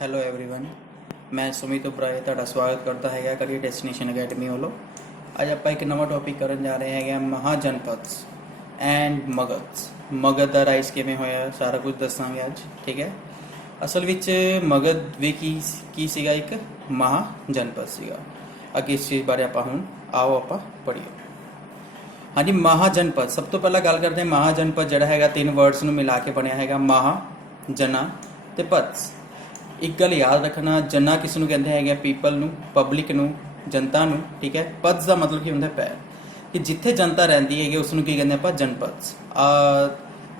Hello everyone, ਮੈਂ ਸੁਮਿਤ ਉਪਰਾਏ ਤੁਹਾਡਾ ਸਵਾਗਤ ਕਰਦਾ ਹੈਗਾ ਕਰੀਅਰ ਡੈਸਟੀਨੇਸ਼ਨ ਅਕੈਡਮੀ ਵੱਲੋਂ। ਅੱਜ ਆਪਾਂ ਇੱਕ ਨਵਾਂ ਟੌਪਿਕ ਕਰਨ ਜਾ ਰਹੇ ਹੈਗੇ ਮਹਾਜਨਪਦਸ ਐਂਡ ਮਗਧs। ਮਗਧ ਦਾ ਰਾਈਜ਼ ਕਿਵੇਂ ਹੋਇਆ ਸਾਰਾ ਕੁਝ ਦੱਸਾਂਗੇ ਅੱਜ। ਠੀਕ ਹੈ, ਅਸਲ ਵਿੱਚ ਮਗਧ ਵੀ ਕੀ ਸੀਗਾ, ਇੱਕ ਮਹਾਜਨਪਦ ਸੀਗਾ। ਅੱਗੇ ਇਸ ਚੀਜ਼ ਬਾਰੇ ਆਪਾਂ ਹੁਣ ਆਓ ਆਪਾਂ ਪੜ੍ਹੀਏ। ਹਾਂਜੀ, ਮਹਾਜਨਪਦ ਸਭ ਤੋਂ ਪਹਿਲਾਂ ਗੱਲ ਕਰਦੇ ਹਾਂ। ਮਹਾਜਨਪਦ ਜਿਹੜਾ ਹੈਗਾ ਤਿੰਨ ਵਰਡਸ ਨੂੰ ਮਿਲਾ ਕੇ ਬਣਿਆ ਹੈਗਾ, ਮਹਾ, ਜਨਾ ਤੇ ਪਦਸ। ਇੱਕ ਗੱਲ ਯਾਦ ਰੱਖਣਾ, ਜਨਾ ਕਿਸ ਨੂੰ ਕਹਿੰਦੇ ਹੈਗੇ, ਪੀਪਲ ਨੂੰ, ਪਬਲਿਕ ਨੂੰ, ਜਨਤਾ ਨੂੰ। ਠੀਕ ਹੈ, ਪਦਸ ਦਾ ਮਤਲਬ ਕੀ ਹੁੰਦਾ, ਪੈਰ, ਕਿ ਜਿੱਥੇ ਜਨਤਾ ਰਹਿੰਦੀ ਹੈਗੀ ਉਸ ਨੂੰ ਕੀ ਕਹਿੰਦੇ ਆਪਾਂ, ਜਨਪਦਸ।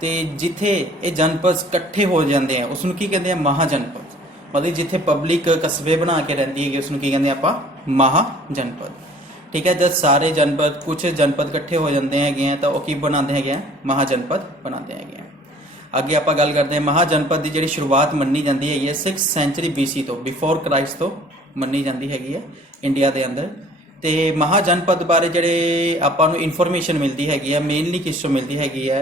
ਤੇ ਜਿੱਥੇ ਇਹ ਜਨਪਦ ਇਕੱਠੇ ਹੋ ਜਾਂਦੇ ਆ ਉਸ ਨੂੰ ਕੀ ਕਹਿੰਦੇ ਆ, ਮਹਾਜਨਪਦ। ਮਤਲਬ ਜਿੱਥੇ ਪਬਲਿਕ ਕਸਬੇ ਬਣਾ ਕੇ ਰਹਿੰਦੀ ਹੈਗੀ ਉਸ ਨੂੰ ਕੀ ਕਹਿੰਦੇ ਆਪਾਂ, ਮਹਾਜਨਪਦ। ਠੀਕ ਹੈ, ਜਦ ਸਾਰੇ ਜਨਪਦ, ਕੁਝ ਜਨਪਦ ਇਕੱਠੇ ਹੋ ਜਾਂਦੇ ਹੈਗੇ ਆ ਤਾਂ ਉਹ ਕੀ ਬਣਾਉਂਦੇ ਹੈਗੇ ਆ, ਮਹਾਜਨਪਦ ਬਣਾਉਂਦੇ ਹੈਗੇ ਆ। ਅੱਗੇ ਆਪਾਂ ਗੱਲ ਕਰਦੇ ਹਾਂ, ਮਹਾਜਨਪਦ ਦੀ ਜਿਹੜੀ ਸ਼ੁਰੂਆਤ ਮੰਨੀ ਜਾਂਦੀ ਹੈਗੀ ਹੈ 6th ਸੈਂਚੁਰੀ BC ਤੋਂ, ਬਿਫੋਰ ਕ੍ਰਾਈਸਟ ਤੋਂ ਮੰਨੀ ਜਾਂਦੀ ਹੈਗੀ ਹੈ ਇੰਡੀਆ ਦੇ ਅੰਦਰ। ਤੇ ਮਹਾਜਨਪਦ ਬਾਰੇ ਜਿਹੜੇ ਆਪਾਂ ਨੂੰ ਇਨਫੋਰਮੇਸ਼ਨ ਮਿਲਦੀ ਹੈਗੀ ਹੈ, ਮੇਨਲੀ ਕਿਸ ਤੋਂ ਮਿਲਦੀ ਹੈਗੀ ਹੈ,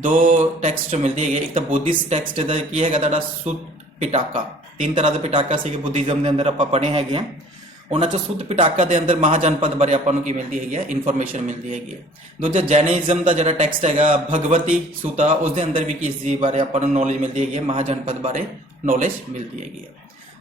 ਦੋ ਟੈਕਸਟ ਤੋਂ ਮਿਲਦੀ ਹੈਗੀ ਹੈ। ਇੱਕ ਤਾਂ ਬੁੱਧਿਸਟ ਟੈਕਸਟ ਦਾ ਕੀ ਹੈਗਾ ਤੁਹਾਡਾ, ਸੁੱਤ ਪਿਟਾਕਾ। ਤਿੰਨ ਤਰ੍ਹਾਂ ਦੇ ਪਿਟਾਕਾ ਸੀਗੇ ਬੁੱਧਿਜ਼ਮ ਦੇ ਅੰਦਰ, ਆਪਾਂ ਪੜ੍ਹੇ ਹੈਗੇ ਆ। ਉਹਨਾਂ 'ਚੋਂ ਸੁੱਧ ਪਿਟਾਕਾ ਦੇ ਅੰਦਰ ਮਹਾਜਨਪਦ ਬਾਰੇ ਆਪਾਂ ਨੂੰ ਕੀ ਮਿਲਦੀ ਹੈਗੀ ਹੈ, ਇਨਫੋਰਮੇਸ਼ਨ ਮਿਲਦੀ ਹੈਗੀ ਹੈ। ਦੂਜਾ ਜੈਨਿਜ਼ਮ ਦਾ ਜਿਹੜਾ ਟੈਕਸਟ ਹੈਗਾ ਭਗਵਤੀ ਸੂਤਾ, ਉਸ ਦੇ ਅੰਦਰ ਵੀ ਕਿਸ ਚੀਜ਼ ਬਾਰੇ ਆਪਾਂ ਨੂੰ ਨੌਲੇਜ ਮਿਲਦੀ ਹੈਗੀ ਹੈ, ਮਹਾਜਨਪਦ ਬਾਰੇ ਨੌਲੇਜ ਮਿਲਦੀ ਹੈਗੀ ਹੈ।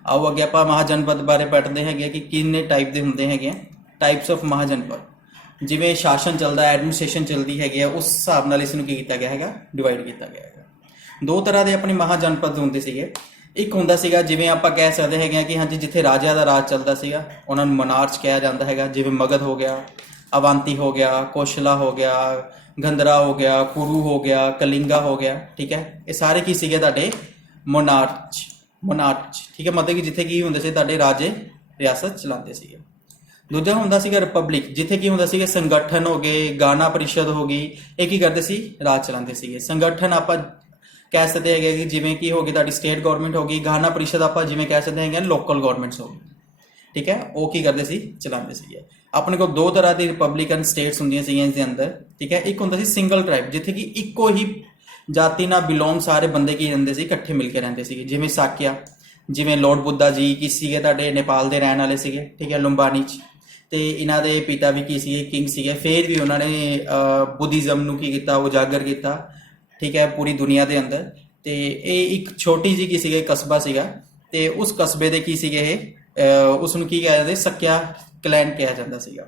ਆਓ ਅੱਗੇ ਆਪਾਂ ਮਹਾਜਨਪਦ ਬਾਰੇ ਪੜ੍ਹਦੇ ਹੈਗੇ ਕਿ ਕਿੰਨੇ ਟਾਈਪ ਦੇ ਹੁੰਦੇ ਹੈਗੇ ਆ, ਟਾਈਪਸ ਆਫ ਮਹਾਜਨਪਦ। ਜਿਵੇਂ ਸ਼ਾਸਨ ਚੱਲਦਾ, ਐਡਮਿਨਿਸਟ੍ਰੇਸ਼ਨ ਚੱਲਦੀ ਹੈਗੀ ਆ, ਉਸ ਹਿਸਾਬ ਨਾਲ ਇਸ ਨੂੰ ਕੀ ਕੀਤਾ ਗਿਆ ਹੈਗਾ, ਡਿਵਾਈਡ ਕੀਤਾ ਗਿਆ ਹੈਗਾ। ਦੋ ਤਰ੍ਹਾਂ ਦੇ ਆਪਣੇ ਮਹਾਜਨਪਦ ਹੁੰਦੇ ਸੀਗੇ। ਇੱਕ ਹੁੰਦਾ ਸੀਗਾ, ਜਿਵੇਂ ਆਪਾਂ ਕਹਿ ਸਕਦੇ ਹੈਗੇ ਆ ਕਿ ਹਾਂਜੀ ਜਿੱਥੇ ਰਾਜਿਆਂ ਦਾ ਰਾਜ ਚੱਲਦਾ ਸੀਗਾ ਉਹਨਾਂ ਨੂੰ ਮਨਾਰਚ ਕਿਹਾ ਜਾਂਦਾ ਹੈਗਾ। ਜਿਵੇਂ ਮਗਧ ਹੋ ਗਿਆ, ਅਵੰਤੀ ਹੋ ਗਿਆ, ਕੋਸ਼ਲਾ ਹੋ ਗਿਆ, ਗੰਧਰਾ ਹੋ ਗਿਆ, ਕੁਰੂ ਹੋ ਗਿਆ, ਕਲਿੰਗਾ ਹੋ ਗਿਆ। ਠੀਕ ਹੈ, ਇਹ ਸਾਰੇ ਕੀ ਸੀਗੇ ਤੁਹਾਡੇ, ਮੋਨਾਰਚ। ਠੀਕ ਹੈ, ਮਤਲਬ ਕਿ ਜਿੱਥੇ ਕੀ ਹੁੰਦੇ ਸੀ ਤੁਹਾਡੇ ਰਾਜੇ ਰਿਆਸਤ ਚਲਾਉਂਦੇ ਸੀਗੇ। ਦੂਜਾ ਹੁੰਦਾ ਸੀਗਾ ਰਿਪਬਲਿਕ, ਜਿੱਥੇ ਕੀ ਹੁੰਦਾ ਸੀਗਾ ਸੰਗਠਨ ਹੋ ਗਏ, ਗਾਨਾ ਪਰਿਸ਼ਦ ਹੋ ਗਈ, ਇਹ ਕੀ ਕਰਦੇ ਸੀ, ਰਾਜ ਚਲਾਉਂਦੇ ਸੀਗੇ। ਸੰਗਠਨ ਆਪਾਂ ਕਹਿ ਸਕਦੇ ਹੈਗੇ ਕਿ ਜਿਵੇਂ ਕੀ ਹੋ ਗਈ ਤੁਹਾਡੀ ਸਟੇਟ ਗਵਰਨਮੈਂਟ ਹੋ ਗਈ। ਗਾਨਾ ਪਰਿਸ਼ਦ ਆਪਾਂ ਜਿਵੇਂ ਕਹਿ ਸਕਦੇ ਹੈਗੇ ਲੋਕਲ ਗਵਰਨਮੈਂਟਸ ਹੋ ਗਈ। ਠੀਕ ਹੈ, ਉਹ ਕੀ ਕਰਦੇ ਸੀ, ਚਲਾਉਂਦੇ ਸੀਗੇ। ਆਪਣੇ ਕੋਲ ਦੋ ਤਰ੍ਹਾਂ ਦੀ ਰਿਪਬਲਿਕਨ ਸਟੇਟਸ ਹੁੰਦੀਆਂ ਸੀਗੀਆਂ ਇਸ ਦੇ ਅੰਦਰ। ਠੀਕ ਹੈ, ਇੱਕ ਹੁੰਦਾ ਸੀ ਸਿੰਗਲ ਟ੍ਰਾਈਬ, ਜਿੱਥੇ ਕਿ ਇੱਕੋ ਹੀ ਜਾਤੀ ਨਾਲ ਬਿਲੋਂਗ ਸਾਰੇ ਬੰਦੇ ਕੀ ਰਹਿੰਦੇ ਸੀ, ਇਕੱਠੇ ਮਿਲ ਕੇ ਰਹਿੰਦੇ ਸੀਗੇ। ਜਿਵੇਂ ਸਾਕਿਆ, ਜਿਵੇਂ ਲੋਰਡ ਬੁੱਧਾ ਜੀ ਕੀ ਸੀਗੇ, ਤੁਹਾਡੇ ਨੇਪਾਲ ਦੇ ਰਹਿਣ ਵਾਲੇ ਸੀਗੇ। ਠੀਕ ਹੈ, ਲੁੰਬਾਨੀ 'ਚ। ਤੇ ਇਹਨਾਂ ਦੇ ਪਿਤਾ ਵੀ ਕੀ ਸੀਗੇ, ਕਿੰਗ ਸੀਗੇ। ਫਿਰ ਵੀ ਉਹਨਾਂ ਨੇ ਬੁੱਧਿਜ਼ਮ ਨੂੰ ਕੀ ਕੀਤਾ, ਉਜਾਗਰ ਕੀਤਾ। ਠੀਕ ਹੈ, ਪੂਰੀ ਦੁਨੀਆ ਦੇ ਅੰਦਰ। ਤੇ ਇਹ ਇੱਕ ਛੋਟੀ ਜਿਹੀ ਕੀ ਸੀਗਾ, ਕਸਬਾ ਸੀਗਾ। ਤੇ ਉਸ ਕਸਬੇ ਦੇ ਕੀ ਸੀਗੇ ਇਹ, ਉਸ ਨੂੰ ਕੀ ਕਿਹਾ ਜਾਂਦਾ, ਸਕਿਆ ਕਲੈਨ ਕਿਹਾ ਜਾਂਦਾ ਸੀਗਾ।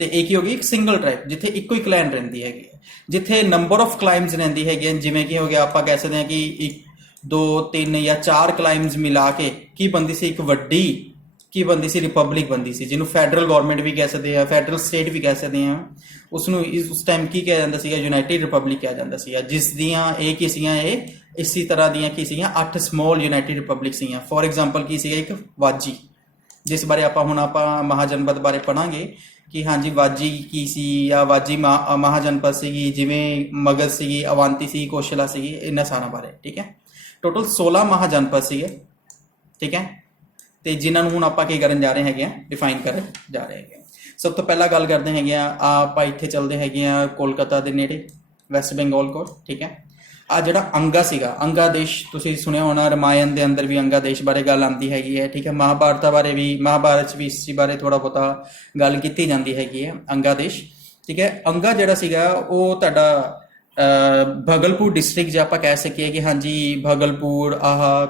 ਤੇ ਇਹ ਕੀ ਹੋ ਗਈ, ਇੱਕ ਸਿੰਗਲ ਟ੍ਰਾਈਬ, ਜਿੱਥੇ ਇੱਕੋ ਹੀ ਕਲੈਨ ਰਹਿੰਦੀ ਹੈਗੀ। ਜਿੱਥੇ ਨੰਬਰ ਆਫ ਕਲਾਈਮਸ ਰਹਿੰਦੀ ਹੈਗੀ, ਜਿਵੇਂ ਕਿ ਹੋ ਗਿਆ ਆਪਾਂ ਕਹਿ ਸਕਦੇ ਹਾਂ ਕਿ 1 2 3 ਜਾਂ 4 ਕਲਾਈਮਸ ਮਿਲਾ ਕੇ ਕੀ ਬਣਦੀ ਸੀ, ਇੱਕ ਵੱਡੀ ਕੀ ਬਣਦੀ ਸੀ, ਰਿਪਬਲਿਕ ਬਣਦੀ ਸੀ, ਜਿਹਨੂੰ ਫੈਡਰਲ ਗਵਰਨਮੈਂਟ ਵੀ ਕਹਿ ਸਕਦੇ ਆ, ਫੈਡਰਲ ਸਟੇਟ ਵੀ ਕਹਿ ਸਕਦੇ ਆ। ਉਸ ਨੂੰ ਉਸ ਟਾਈਮ ਕੀ ਕਿਹਾ ਜਾਂਦਾ ਸੀਗਾ, ਯੂਨਾਈਟਿਡ ਰਿਪਬਲਿਕ ਕਿਹਾ ਜਾਂਦਾ ਸੀਗਾ। ਜਿਸ ਦੀਆਂ ਇਹ ਕੀ ਸੀਗੀਆਂ, ਇਹ ਇਸੇ ਤਰ੍ਹਾਂ ਦੀਆਂ ਕੀ ਸੀਗੀਆਂ, 8 ਸਮੌਲ ਯੂਨਾਈਟਿਡ ਰਿਪਬਲਿਕ ਸੀਗੀਆਂ। ਫੋਰ ਐਗਜ਼ਾਮਪਲ ਕੀ ਸੀਗਾ, ਇੱਕ ਵਾਜੀ, ਜਿਸ ਬਾਰੇ ਆਪਾਂ ਮਹਾਜਨਪਦ ਬਾਰੇ ਪੜਾਂਗੇ ਕਿ ਹਾਂਜੀ ਵਾਜੀ ਕੀ ਸੀ, ਜਾਂ ਵਾਜੀ ਮਹਾਜਨਪਦ ਸੀਗੀ। ਜਿਵੇਂ ਮਗਧ ਸੀਗੀ, ਅਵੰਤੀ ਸੀ, ਕੋਸ਼ਲਾ ਸੀਗੀ, ਇਹਨਾਂ ਸਾਰਿਆਂ ਬਾਰੇ। ਠੀਕ ਹੈ, ਟੋਟਲ 16 ਮਹਾਜਨਪਦ ਸੀਗੇ। ਠੀਕ ਹੈ, ਤੇ ਜਿਨ੍ਹਾਂ ਨੂੰ ਹੁਣ ਆਪਾਂ ਕੀ ਕਰਨ ਜਾ ਰਹੇ ਹੈਗੇ ਆ, ਡਿਫਾਈਨ ਕਰਨ ਜਾ ਰਹੇ ਹੈਗੇ ਆ। ਸਭ ਤੋਂ ਪਹਿਲਾਂ ਗੱਲ ਕਰਦੇ ਹੈਗੇ ਆ, ਆਪਾਂ ਇੱਥੇ ਚੱਲਦੇ ਹੈਗੇ ਆ ਕੋਲਕਾਤਾ ਦੇ ਨੇੜੇ, ਵੈਸਟ ਬੰਗਾਲ ਕੋਲ। ਠੀਕ ਹੈ, ਆ ਜਿਹੜਾ ਅੰਗਾ ਸੀਗਾ, ਅੰਗਾ ਦੇਸ਼ ਤੁਸੀਂ ਸੁਣਿਆ ਹੋਣਾ, ਰਮਾਇਣ ਦੇ ਅੰਦਰ ਵੀ ਅੰਗਾ ਦੇਸ਼ ਬਾਰੇ ਗੱਲ ਆਉਂਦੀ ਹੈਗੀ ਹੈ। ਠੀਕ ਹੈ, ਮਹਾਭਾਰਤ ਬਾਰੇ ਵੀ, ਮਹਾਭਾਰਤ 'ਚ ਵੀ ਇਸ ਚੀਜ਼ ਬਾਰੇ ਥੋੜਾ ਬਹੁਤਾ ਗੱਲ ਕੀਤੀ ਜਾਂਦੀ ਹੈਗੀ ਹੈ, ਅੰਗਾ ਦੇਸ਼। ਠੀਕ ਹੈ, ਅੰਗਾ ਜਿਹੜਾ ਸੀਗਾ ਉਹ ਤੁਹਾਡਾ ਭਗਲਪੁਰ ਡਿਸਟ੍ਰਿਕਟ, ਜੇ ਆਪਾਂ ਕਹਿ ਸਕੀਏ ਕਿ ਹਾਂਜੀ ਭਗਲਪੁਰ,